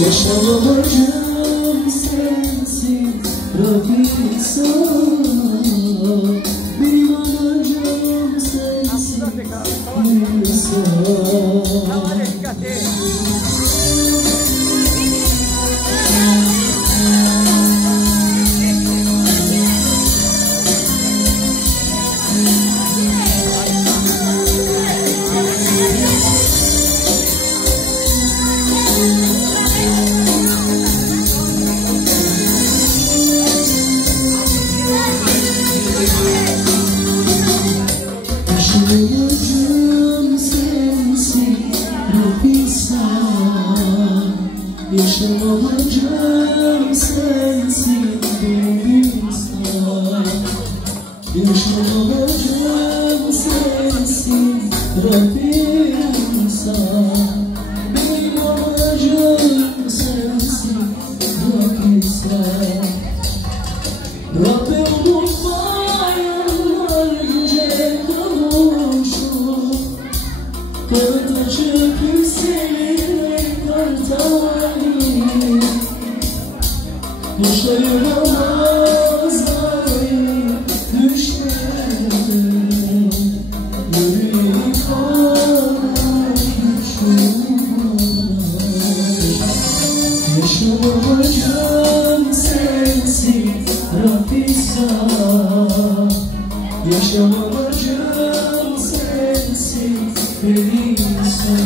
Yaşamacım sensiz Rabbi İsa. Benim amacım sensiz İsa. Yaşamacım sensiz Rabbi İsa. Yaşamacım sensiz Rabbi İsa. Yaşamacım sensiz Rabbi İsa. Benim amacım sensiz Rabbi İsa. Rabbi unutmayanlar yüce kavuşur. Kağıt açıp yükselir kartayı. Yaşayamaz ayı düşlerde. Yüreğim kadar yaşamacım sensiz Rabbi İsa. Yaşamacım sensiz benim İsa.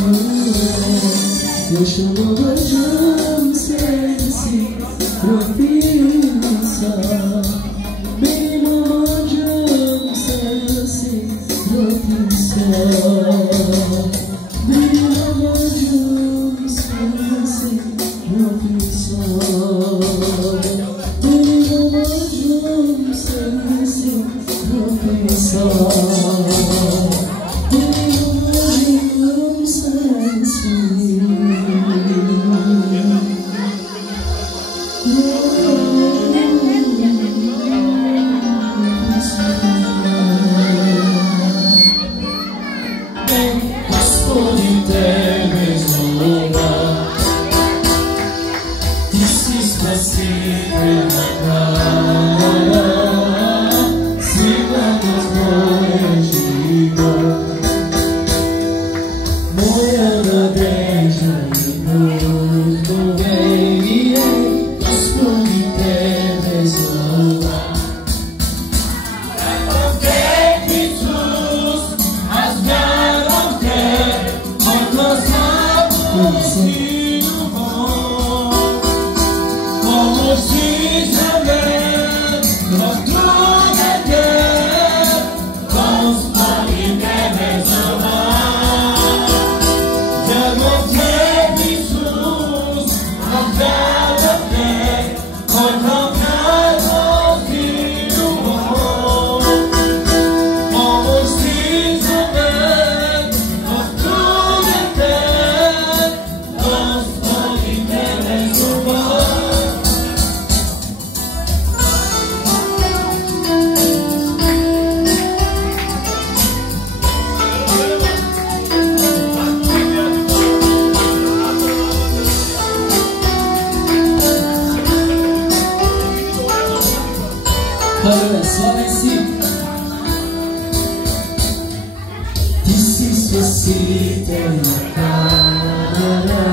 Yaşamacım sensiz Rabbi İsa. Benim amacım sensiz Rabbi İsa. Benim amacım sensiz Rabbi İsa. Benim amacım sensiz Rabbi İsa. Benim amacım sensiz. Господи, Тебе злоба, Ты си спасителна кара, сила на Твоя живот, моя надежда и вдохновение. Господи, Тебе злоба. Ти си спасителна кара,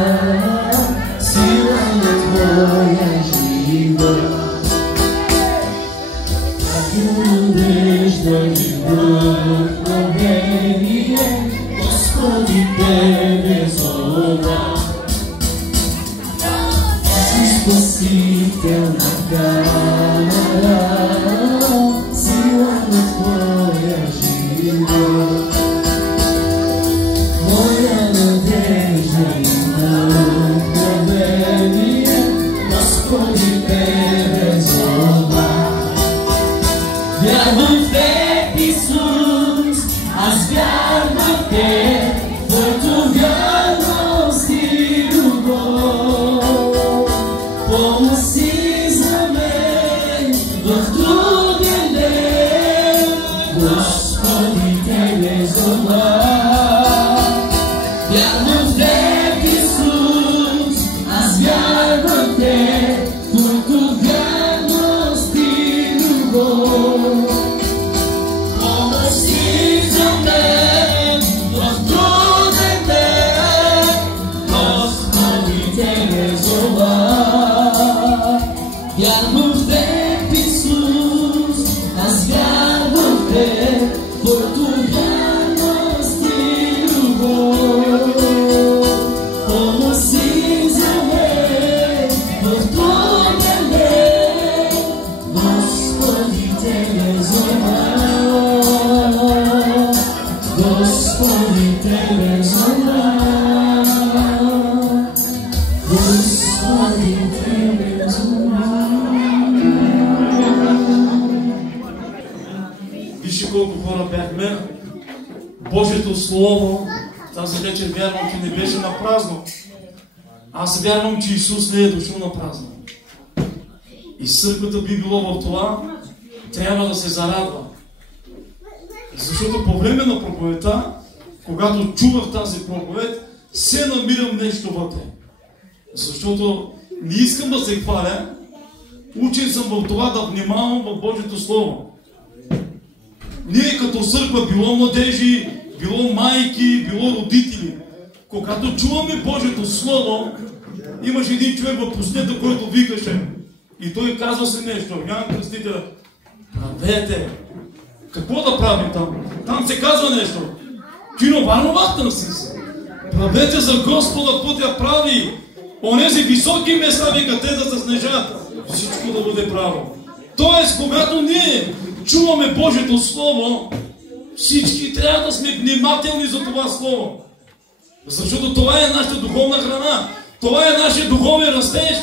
сила на Твоя живот, надежда и вдохновение. Господи, Тебе злоба. Ти си спасителна кара, сила на Твоя живот, моя надежда и вдохновение. Господи, Тебе злоба. Вярвам в Теб, Исус, аз вярвам в Теб, Твоето вярност и любов. Помоси за мен в труден ден, Господи, Тебе злоба. Вярвам в Теб, Исус, аз вярвам Вярвам в Теб, Исус, аз вярвам в Теб, Твоето вярност и любов. Помоси за мен в труден ден, Господи, Тебе зова, Господи, Тебе зова, Господи, Тебе зова. Вижте колко хора бяхме. Божието Слово тази вечер вярвам, че не беше на празно. Аз вярвам, че Исус не е дошъл на празно. И църквата би било в това, трябва да се зарадва. Защото по време на проповедта, когато чувах тази проповед, се намирам нещо вътре. Защото не искам да се хваля, учен съм в това да внимавам в Божието Слово. Ние като църква, било младежи, било майки, било родители, когато чуваме Божието Слово, имаш един човек в пустинята, който викаше и той казва се нещо. Ян Кръстителя, правете. Какво да правим там? Там се казва нещо. Чиноварновата си. Правете за Господа пътя прави. Онези високи места вика те да заснежат. Всичко да бъде право. Тоест, когато ние чуваме Божието Слово, всички трябва да сме внимателни за това Слово. Защото това е нашата духовна храна. Това е нашия духовен растеж.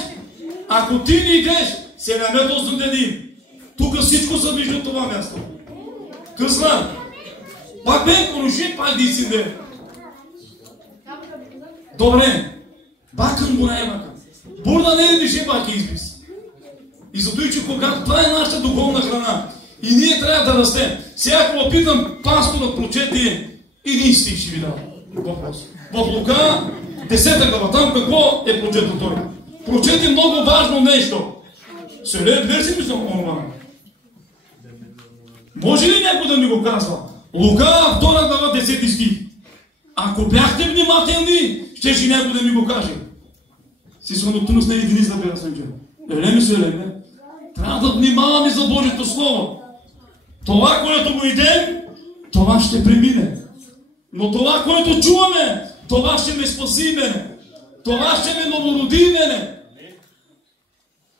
Ако ти не идеш, се няма до 81. Тук всичко се вижда от това място. Късна. Пак бе поруши, пак да изсиде. Добре. Бакън го не е бакън. Бурда не е диши баки избис. И зато и че когато това е нашата духовна храна и ние трябва да растем. Сега ако опитам пастора прочете един стих ще ви дам. В Лука 10 глава, там какво е прочето той? Прочете много важно нещо. Селе, верси ми съм онова. Може ли някой да ми го казва? Лука 2 глава 10 стих. Ако бяхте внимателни, ще някой да ми го каже. Си съм трудно с нея единиц да бяха съм че. Еле ми се, еле. Трябва да внимаваме за Божието Слово. Това, което го идем, това ще премине. Но това, което чуваме, това ще ме спаси мене. Това ще ме новороди мене.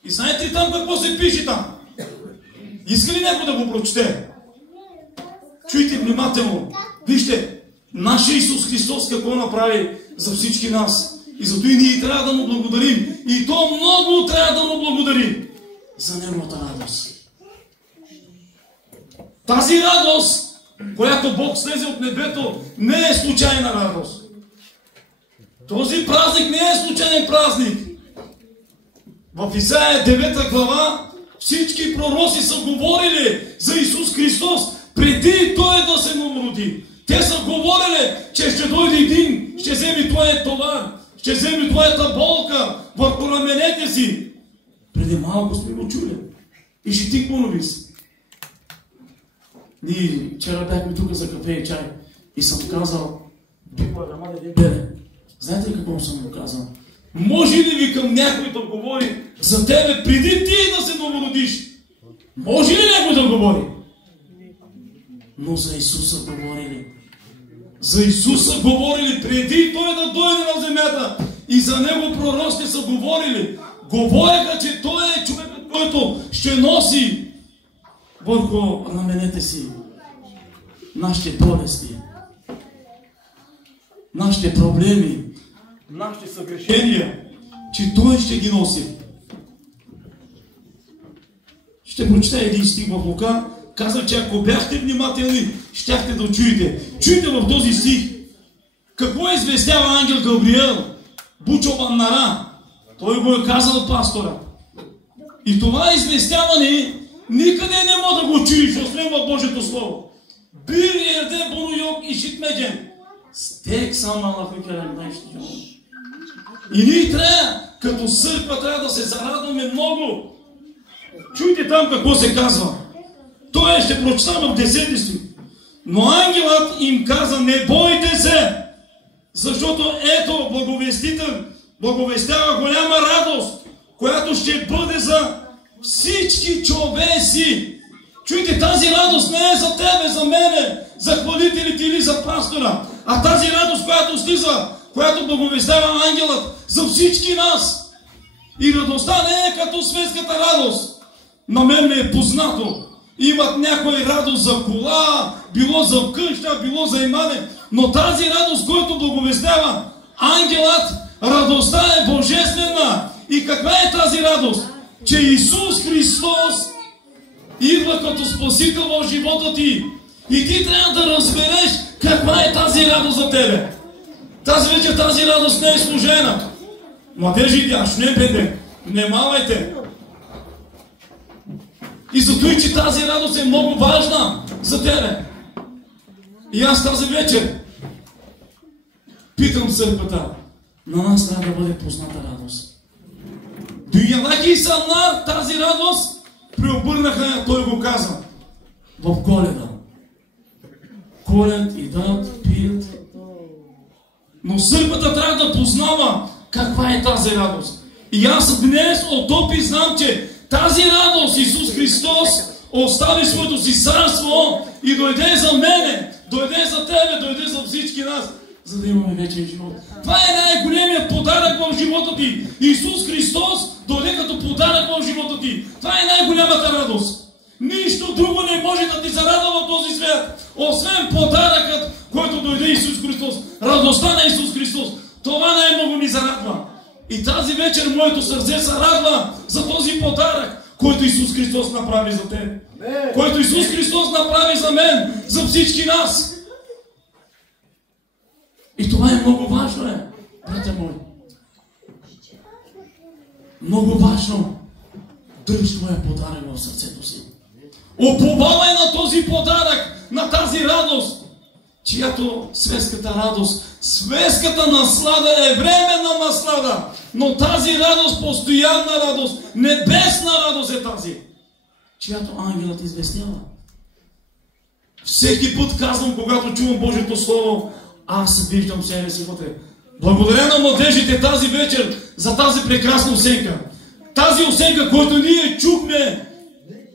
И знаете ли там какво се пише там? Иска ли някой да го прочете? Чуйте внимателно. Вижте, нашия Исус Христос какво направи за всички нас. И зато и ние трябва да му благодарим. И то много трябва да му благодарим за Неговата радост. Тази радост, която Бог слезе от небето, не е случайна радост. Този празник не е случайен празник. В Исаия 9 глава всички пророци са говорили за Исус Христос преди Той да се новороди. Те са говорили, че ще дойде един, ще вземе твоя товар, ще вземе твоята болка върху раменете си. Преди малко сме го чули. И ще ти понови си. Ние вчера бяхме тук за кафе и чай и съм казал, Беле, знаете ли какво съм го казал? Може ли ви към някой да говори за тебе преди ти да се новородиш? Може ли някой да говори? Но за Исуса говорили. За Исуса говорили преди Той да дойде на земята. И за Него пророците са говорили. Говореха, че Той е човекът, който ще носи върху раменете си нашите болести, нашите проблеми, нашите съгрешения, че Той ще ги носи. Ще прочета един стих в Лука. Казах, че ако бяхте внимателни, щяхте да чуете. Чуйте в този стих. Какво известява ангел Габриел? Бучо Баннара. Той го е казал пастора. И това известяване никъде не може да го чуеш, освен в Божието Слово. Bir yerde bunu yok işitmeyeceğim. Tek sanmalı fikirlerden işiteceğim. И ние трябва, като църква, трябва да се зарадваме много. Чуйте там какво се казва. Той ще прочита в 10 стих. Но ангелът им каза, не бойте се, защото ето благовестител благовестява голяма радост, която ще бъде за всички човеци. Чуйте, тази радост не е за тебе, за мене, за хвалителите или за пастора, а тази радост, която слиза, която благовестява ангелът за всички нас. И радостта не е като светската радост. На мен ми е познато. Имат някой радост за кола, било за къща, било за имане, но тази радост, която благовестява ангелът, радостта е божествена. И каква е тази радост? Че Исус Христос идва като Спасител в живота ти. И ти трябва да разбереш каква е тази радост за тебе. Тази вече тази радост не е служена. Младежи, аж не беде, внимавайте. И зато и че тази радост е много важна за тебе. И аз тази вечер питам църквата, на нас трябва да бъде позната радост. Доявайки са на тази радост, преобърнаха, той го каза, в Коледа. Колед, идат, пият. Но църквата трябва да познава каква е тази радост. И аз днес от опит знам, че тази радост Исус Христос остави своето си царство и дойде за мене, дойде за тебе, дойде за всички нас, за да имаме вечен живот. Това е най-големият подарък в живота ти. Исус Христос дойде като подарък в живота ти. Това е най-голямата радост. Нищо друго не може да ти зарадва в този свят, освен подаръкът, който дойде Исус Христос. Радостта на Исус Христос. Това най-много ни зарадва. И тази вечер моето сърце се радва за този подарък, който Исус Христос направи за теб. Който Исус Христос направи за мен, за всички нас. И това е много важно, братя мои. Много важно. Дръж твоя подарък в сърцето си. Уповавай на този подарък, на тази радост, чиято светската радост, светската наслада е временна наслада, но тази радост, постоянна радост, небесна радост е тази, чиято ангелът известява. Всеки път казвам, когато чувам Божието Слово, аз виждам себе си вътре. Благодаря на младежите тази вечер за тази прекрасна осенка. Тази осенка, която ние чухме,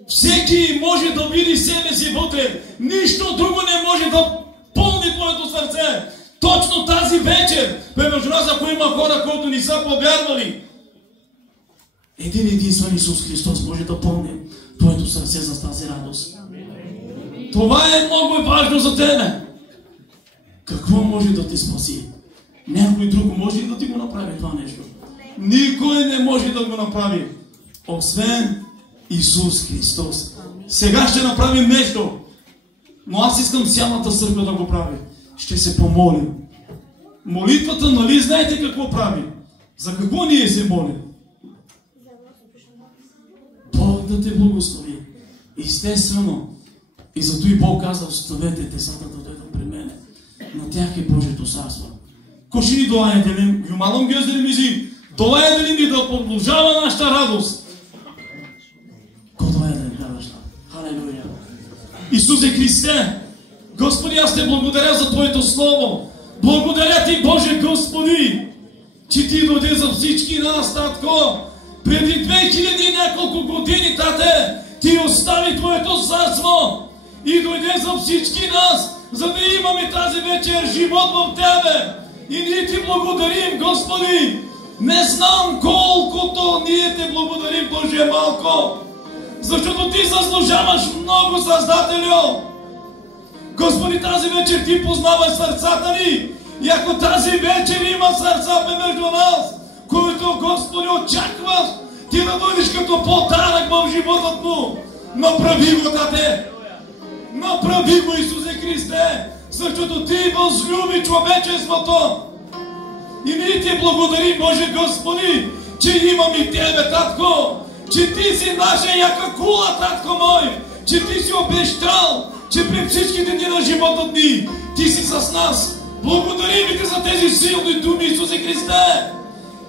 всеки може да види себе си вътре. Нищо друго не може да пълни твоето сърце. Точно тази вечер, между нас, ако има хора, които не са повярвали, един единствен Исус Христос може да пълни твоето сърце за тази радост. Това е много важно за тебе. Какво може да те спаси? Някой друг може ли да ти го направи това нещо? Никой не може да го направи, освен Исус Христос. Сега ще направим нещо, но аз искам цялата църква да го прави. Ще се помолим. Молитвата, нали знаете какво прави? За какво ние се молим? Бог да те благослови. Естествено. И зато и Бог каза, оставете децата да дойдат при мене. На тях е Божието царство. Коши ни дола еделим, юмалам гъзделимизи, дола еделим и да продължава нашата радост. Дола еделим, даваща. Халелуя. Исусе Христе, Господи, аз те благодаря за Твоето Слово. Благодаря Ти, Боже Господи, че Ти дойде за всички нас, Татко. Преди 2000 няколко години, Тате, Ти остави Твоето царство и дойде за всички нас, за да имаме тази вечер живот в Тебе. И ние Ти благодарим, Господи. Не знам колкото ние Те благодарим, Боже, малко, защото Ти заслужаваш много, Създателю. Господи, тази вечер Ти познаваш сърцата ни. И ако тази вечер има сърца между нас, които, Господи, очакваш Ти да дойдеш като подарък в животът му, направи го, Тате. Направи го, Исусе Христе, защото Ти възлюби човечеството. И ние Ти благодарим, Боже Господи, че имаме Тебе, Татко, че Ти си наша яка кула, Татко мой, че Ти си обещал, че при всичките дни на живота ни Ти си с нас. Благодарим Ти за тези силни думи, Исусе Христе,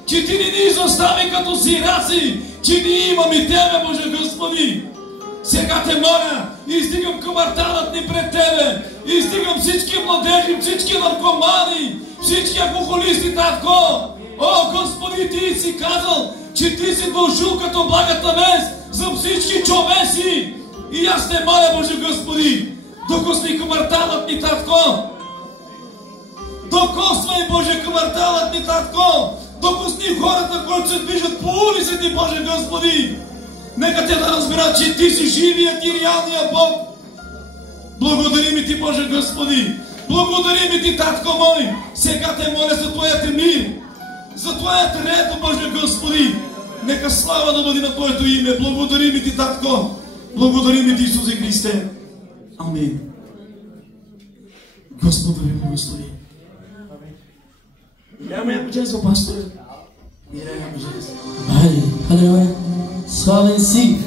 че Ти не ни изостави като сираси, че ние имаме Тебе, Боже Господи. Сега Те моля, издигам кварталът ни пред Тебе, издигам всички младежи, всички наркомани, всички алкохолисти, Татко. О, Господи, Ти си казал, че Ти си дошъл като благата вест за всички човеци. И аз те моля, Боже Господи, докосни кварталът ни, татко. Докосвай, Боже, кварталът ни, татко. Докосни хората, които се движат по улиците, Боже Господи. Нека те да разберат, че Ти си живият и реалният Бог. Благодарим Ти, Боже Господи. Благодарим Ти, татко мой. Сега те моля за Твоята мир, за Твоята ред, Боже Господи. Нека слава да бъде на Твоето име. Благодарим Ти, татко. Благодарим Ти, Исусе Христе. Амин. Господ да Ви благослови. Няма я божество, пасторе. Няма божество. Халелуя. Славен си.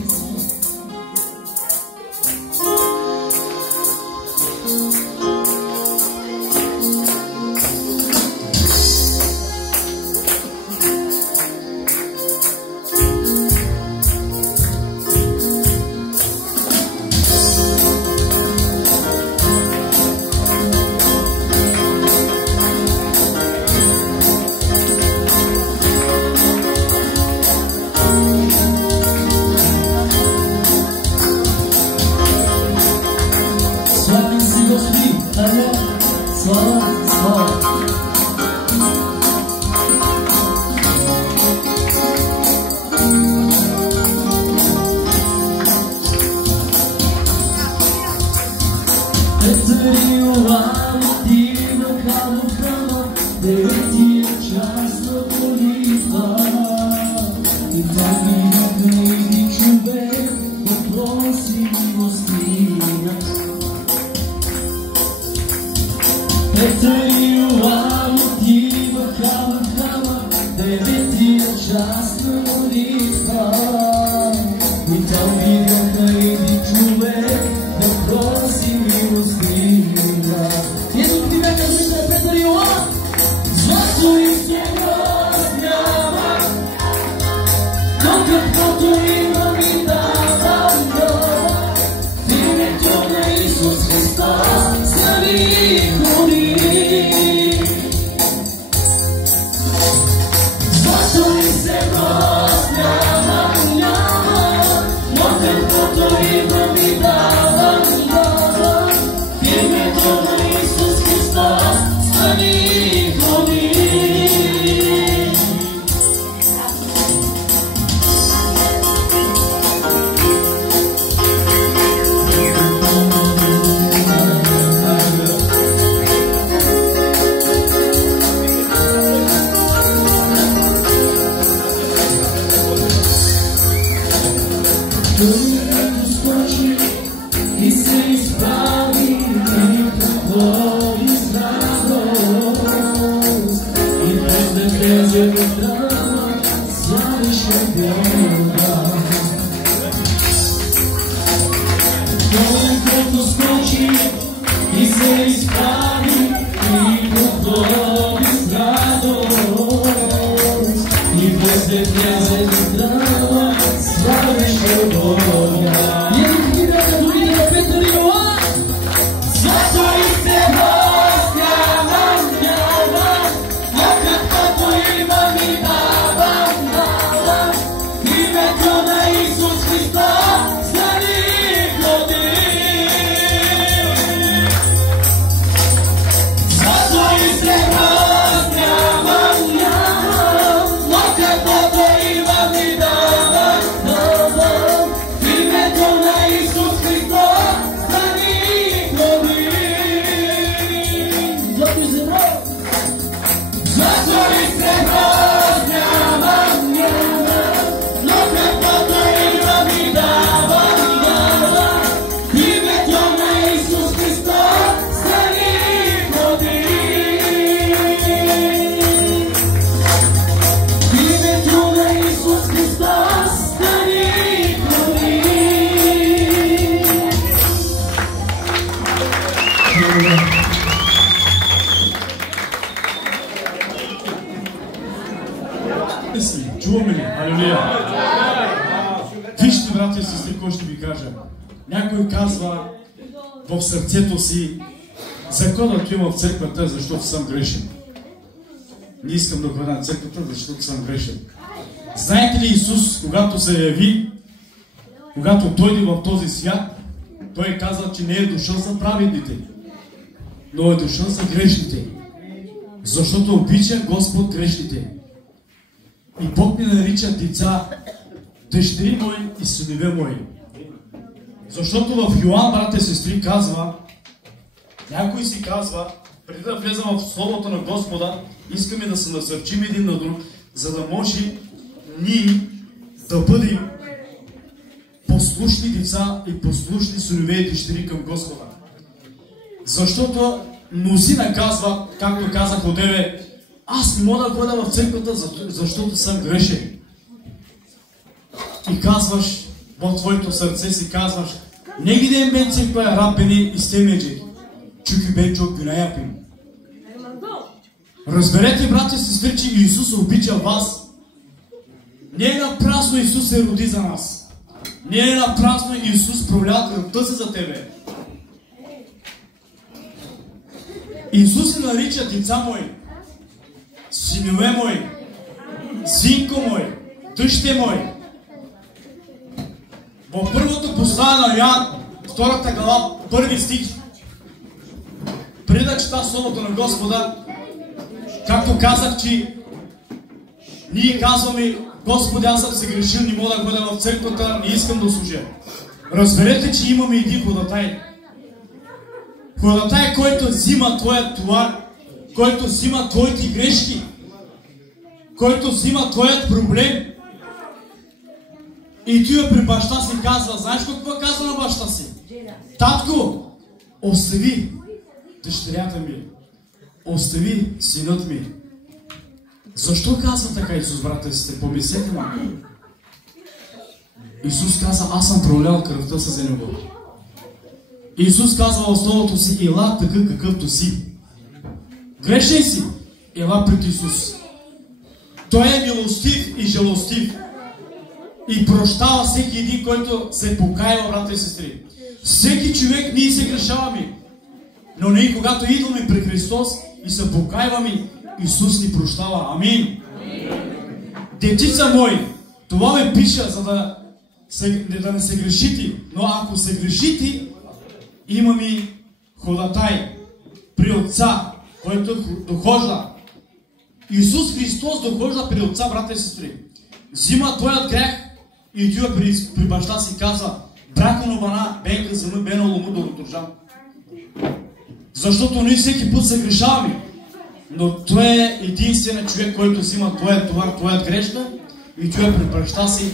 Чуваме ли? Алелуя! Вижте, братя и сестри, кой ще ви кажа. Някой казва в сърцето си: законът отивам в църквата, защото съм грешен. Не искам да ходя на църквата, защото съм грешен. Знаете ли, Исус, когато се яви когато дойде в този свят, той каза, че не е дошъл за праведните, но е дошъл за грешните. Защото обича Господ грешните. И Бог ни нарича деца, дъщери мои и синове мои. Защото в Йоан, брате и сестри, казва, някой си казва, преди да влезем в Словото на Господа, искаме да се насърчим един на друг, за да може ние да бъдем послушни деца и послушни синове и дъщери към Господа. Защото мнозина казва, както казах одеве, аз не мога да ходя в църквата, защото съм грешен. И казваш, в твоето сърце си казваш, не гидем бен църква рапени и стемеджи, чуки бен чок гюнаяпим. Разберете, брате и сестри, че Исус обича вас. Не е напразно Исус се роди за нас. Не е напразно Исус пролява кръвта си за тебе. Исус се нарича деца мои, синове мои, синко мой, дъще мой. В първото послание на Йоан, 2 глава, 1 стих, преди да чета Словото на Господа, както казах, че ние казваме, Господи, аз съм се грешил, не мога да ходя в църквата, не искам да служа. Разберете, че имаме един ходатай. Ходатай, който взима твоят товар, който взима твоите грешки, който взима твоят проблем. И той при баща си казва, знаеш какво казва на баща си? Татко, остави дъщерята ми, остави синът ми. Защо казва така Исус, брата и сестри? Помислете ма. Исус каза, аз съм пролял кръвта си за него. Исус казва в Словото си, ела такъв какъвто си. Грешен си, ела пред Исус. Той е милостив и жалостив. И прощава всеки един, който се покаява, брата и сестри. Всеки човек ние се грешаваме. Но ние, когато идваме при Христос и се покаяваме, Исус ни прощава. Амин. Дечица мои, това ме пиша, за да не се грешите. Но ако се грешите, имаме ходатай при Отца, който дохожда. Исус Христос дохожда при Отца, брата и сестри. Взима твоят грех и отива при баща си казва, брако на бана, бенка за ме, бена лому да отдържам. Защото ние всеки път се грешаваме. Но той е единствен човек, който взима твоят товар, твоят грешка и отива при баща си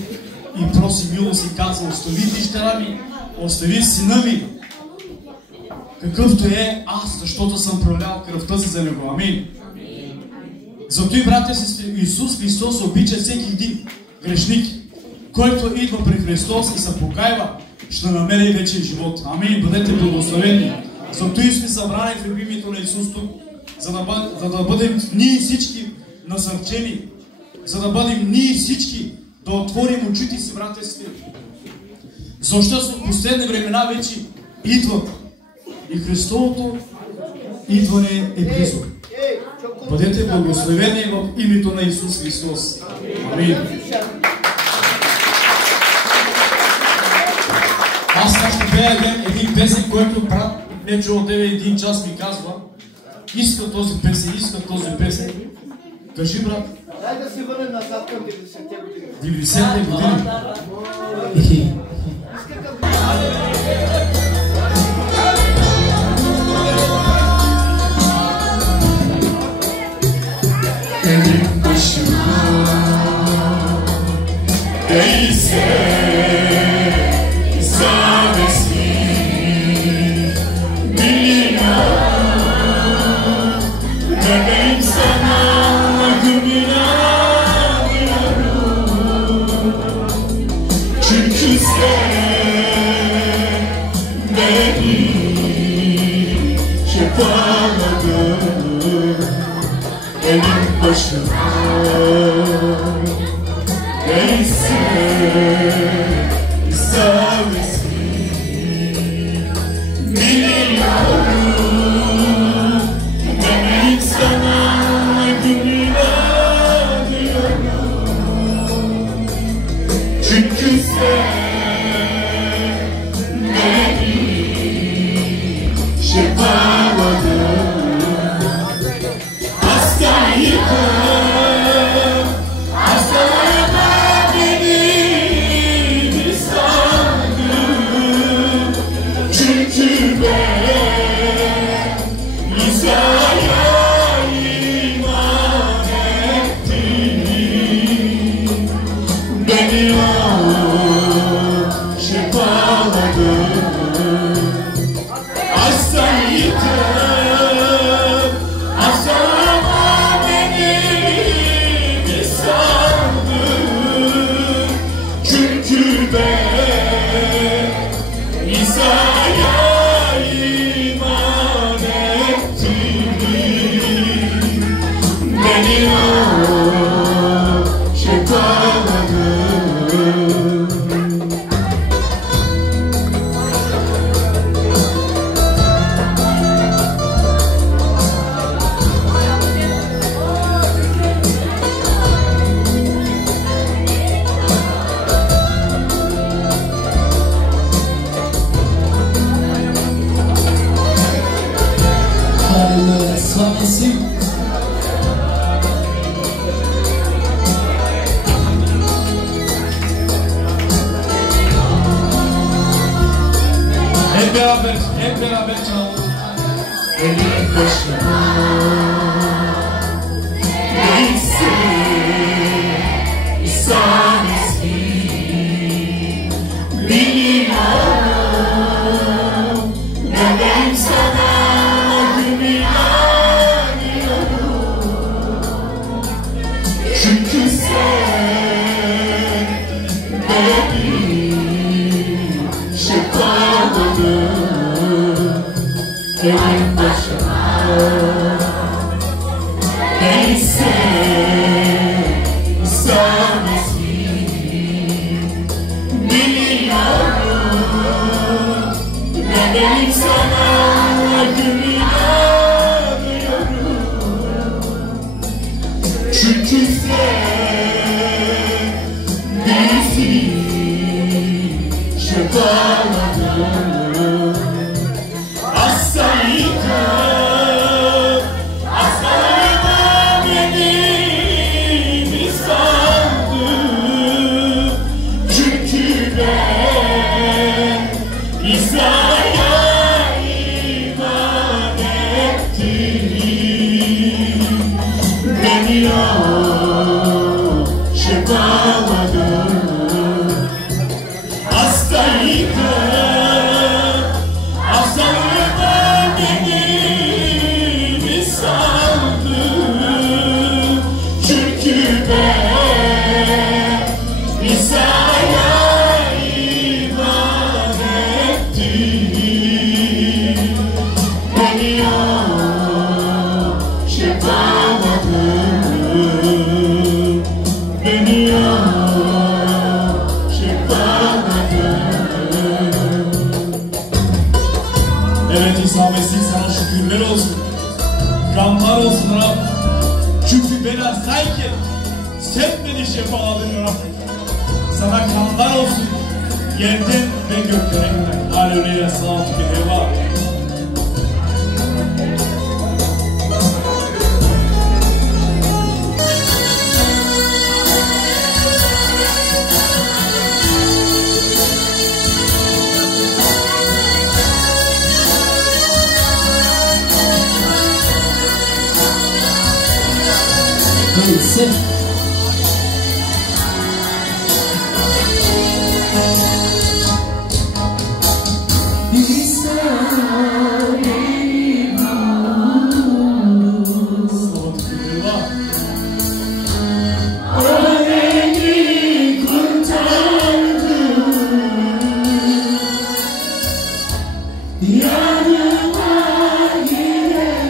и проси милост и казва, остави дъщеря ми, остави сина ми. Какъвто е аз, защото съм пролял кръвта си за него. Амин. Зато и, брате и сестри, Исус Христос обича всеки един грешник, който идва при Христос и се покайва, ще намери вечен живот. Амин. Бъдете благословени. Зато и сме събрани в името на Исус тук, за да бъдем ние всички насърчени, за да бъдем ние всички да отворим очите си, брате и сестри. Защото в последни времена вече идват и Христовото идване е близо. Бъдете благословени в името на Исус Христос. Амин. Аз ще пея един песен, който брат вече от 9 час ми казва, иска този песен, иска този песен. Кажи, брат. Дай да се върнем назад към 90-те години. 90-те години. Ей се, завеси, милина, да не им стана на гумина, çünkü sen beni şefaladın elim başına. Neyse, zavesi, biliyorum, demek sana güveniyorum. Çünkü sen Hep beraber çalalım. Elin başına neyse İsa'nın ismi bilmiyorum. Neden sana adım inanıyorum. Çünkü sen benim şefaatımın elin başına neyse İsa'nın ismi biliyorum. Neden sana adım inanıyorum. Çünkü sen bizi şefaatın asaydım benim sandım. Çünkü ben İsa'ya iman ettim. Beni o şefaladı. Hastaydım, hastalığıma beni sandım. Çünkü ben İsa'ya iman ettim. Beni o şefaladı. Beni o Evet İsa Mesih, sana şükürler olsun. Kanlar olsun Rab. Çünkü ben hastayken sen beni şefaladın ya Rab. Sana kanlar olsun. Yerden ve gökten. Hallelujah, selamat aleyküm. Sen yanıma gelecek.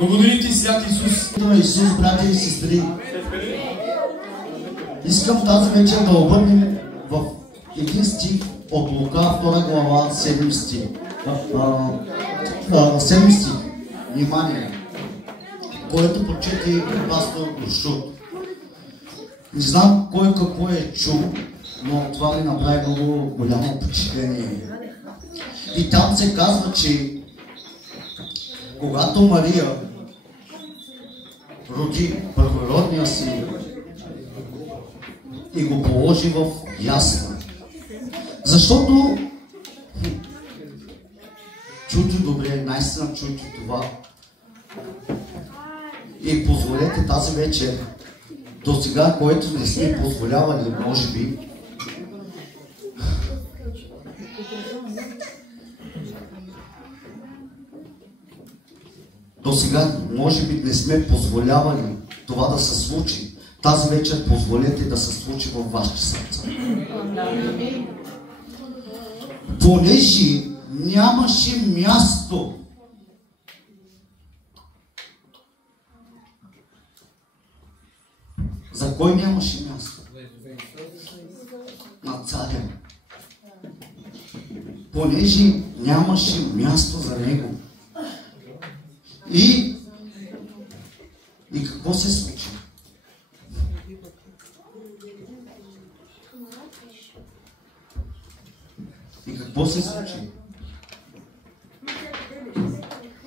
Благодаря ти, свят Исус. На Исус, брати и сестри, искам тази вечер да обърнем в един стих от Лука, 2 глава, 7 стих. 7 стих. Внимание, който прочете пастор Рушут. Не знам кой какво е чул, но това ми направи много голямо впечатление. И там се казва, че когато Мария роди първородния си и го положи в ясла. Защото чуйте добре, наистина чуйте това. И позволете тази вечер, до сега, което не сме позволявали, може би, до сега, може би, не сме позволявали това да се случи. Тази вечер позволете да се случи във вашите сърца. Понеже нямаше място за кой нямаше място? На царя. Понеже нямаше място за него. И какво се случи? И какво се случи?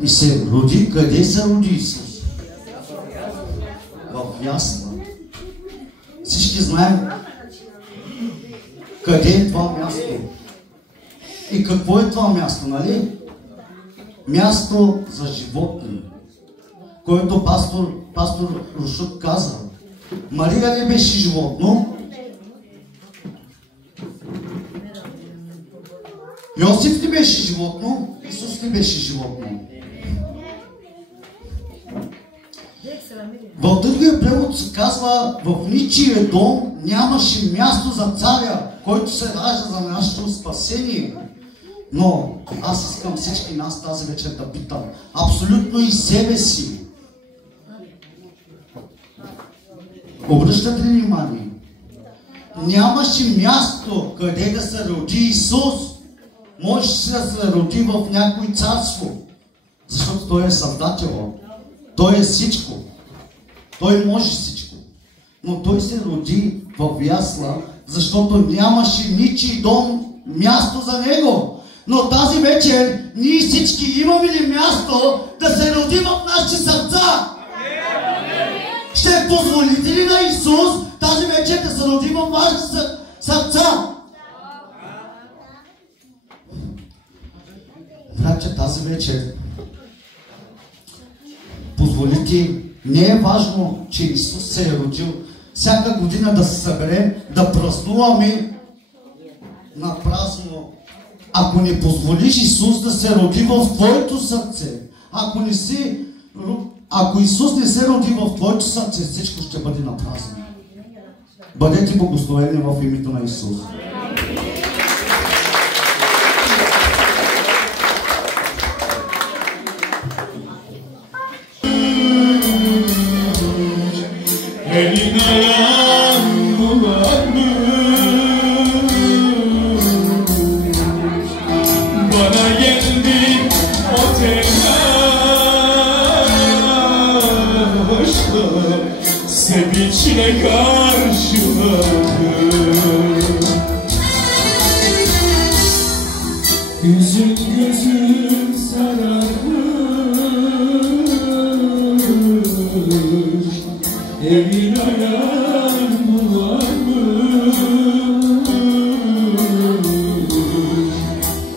И се роди, къде се роди Исус? В ясла. Всички знаем къде е това място. И какво е това място, нали? Място за животни, който пастор Рушут каза. Мария не беше животно. Йосиф не беше животно. Исус не беше животно. В другия превод се казва, в ничия дом нямаше място за царя, който се ражда за нашето спасение. Но аз искам всички нас тази вечер да питам, абсолютно и себе си. Обръщате ли внимание? Нямаше място къде да се роди Исус. Можеше да се роди в някой царство, защото Той е създател. Той е всичко. Той може всичко. Но Той се роди в ясла, защото нямаше ничий дом място за Него. Но тази вечер ние всички имаме ли място да се роди в нашите сърца? Ще позволите ли на Исус тази вечер да се роди в вашите сърца? Братче, тази вечер позволите, не е важно, че Исус се е родил всяка година да се съберем, да празнуваме на празно. Ако не позволиш Исус да се роди в твоето сърце, ако Исус не се роди в твоето сърце, всичко ще бъде на празно. Бъдете благословени в името на Исус. Sevinçle karşıladım. Gözüm gözüm sararmış, evin ayağın bulanmış.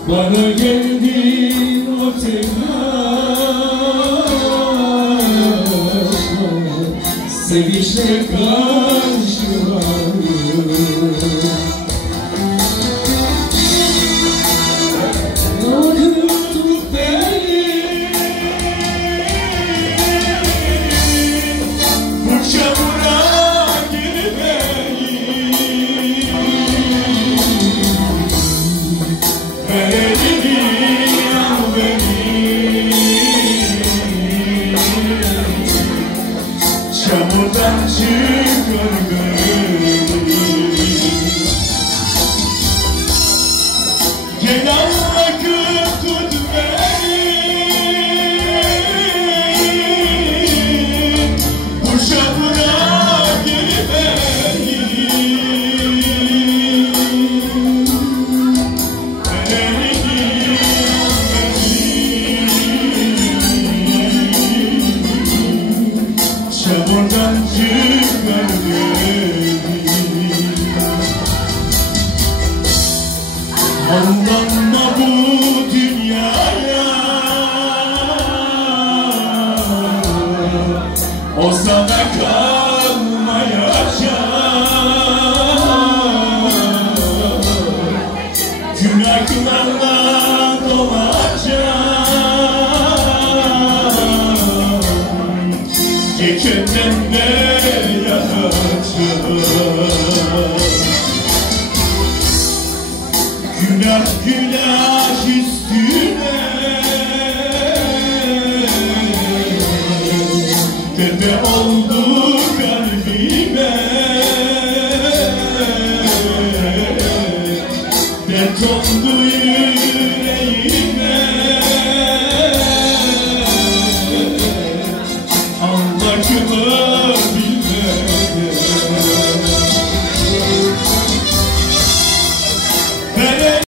Bana geldin o sevinçle karşıladım. Yorulduk beni bu çamura girmeyi, beni al beni. buradan çıkar geldi. Aldanma bu dünyaya, o sana kal.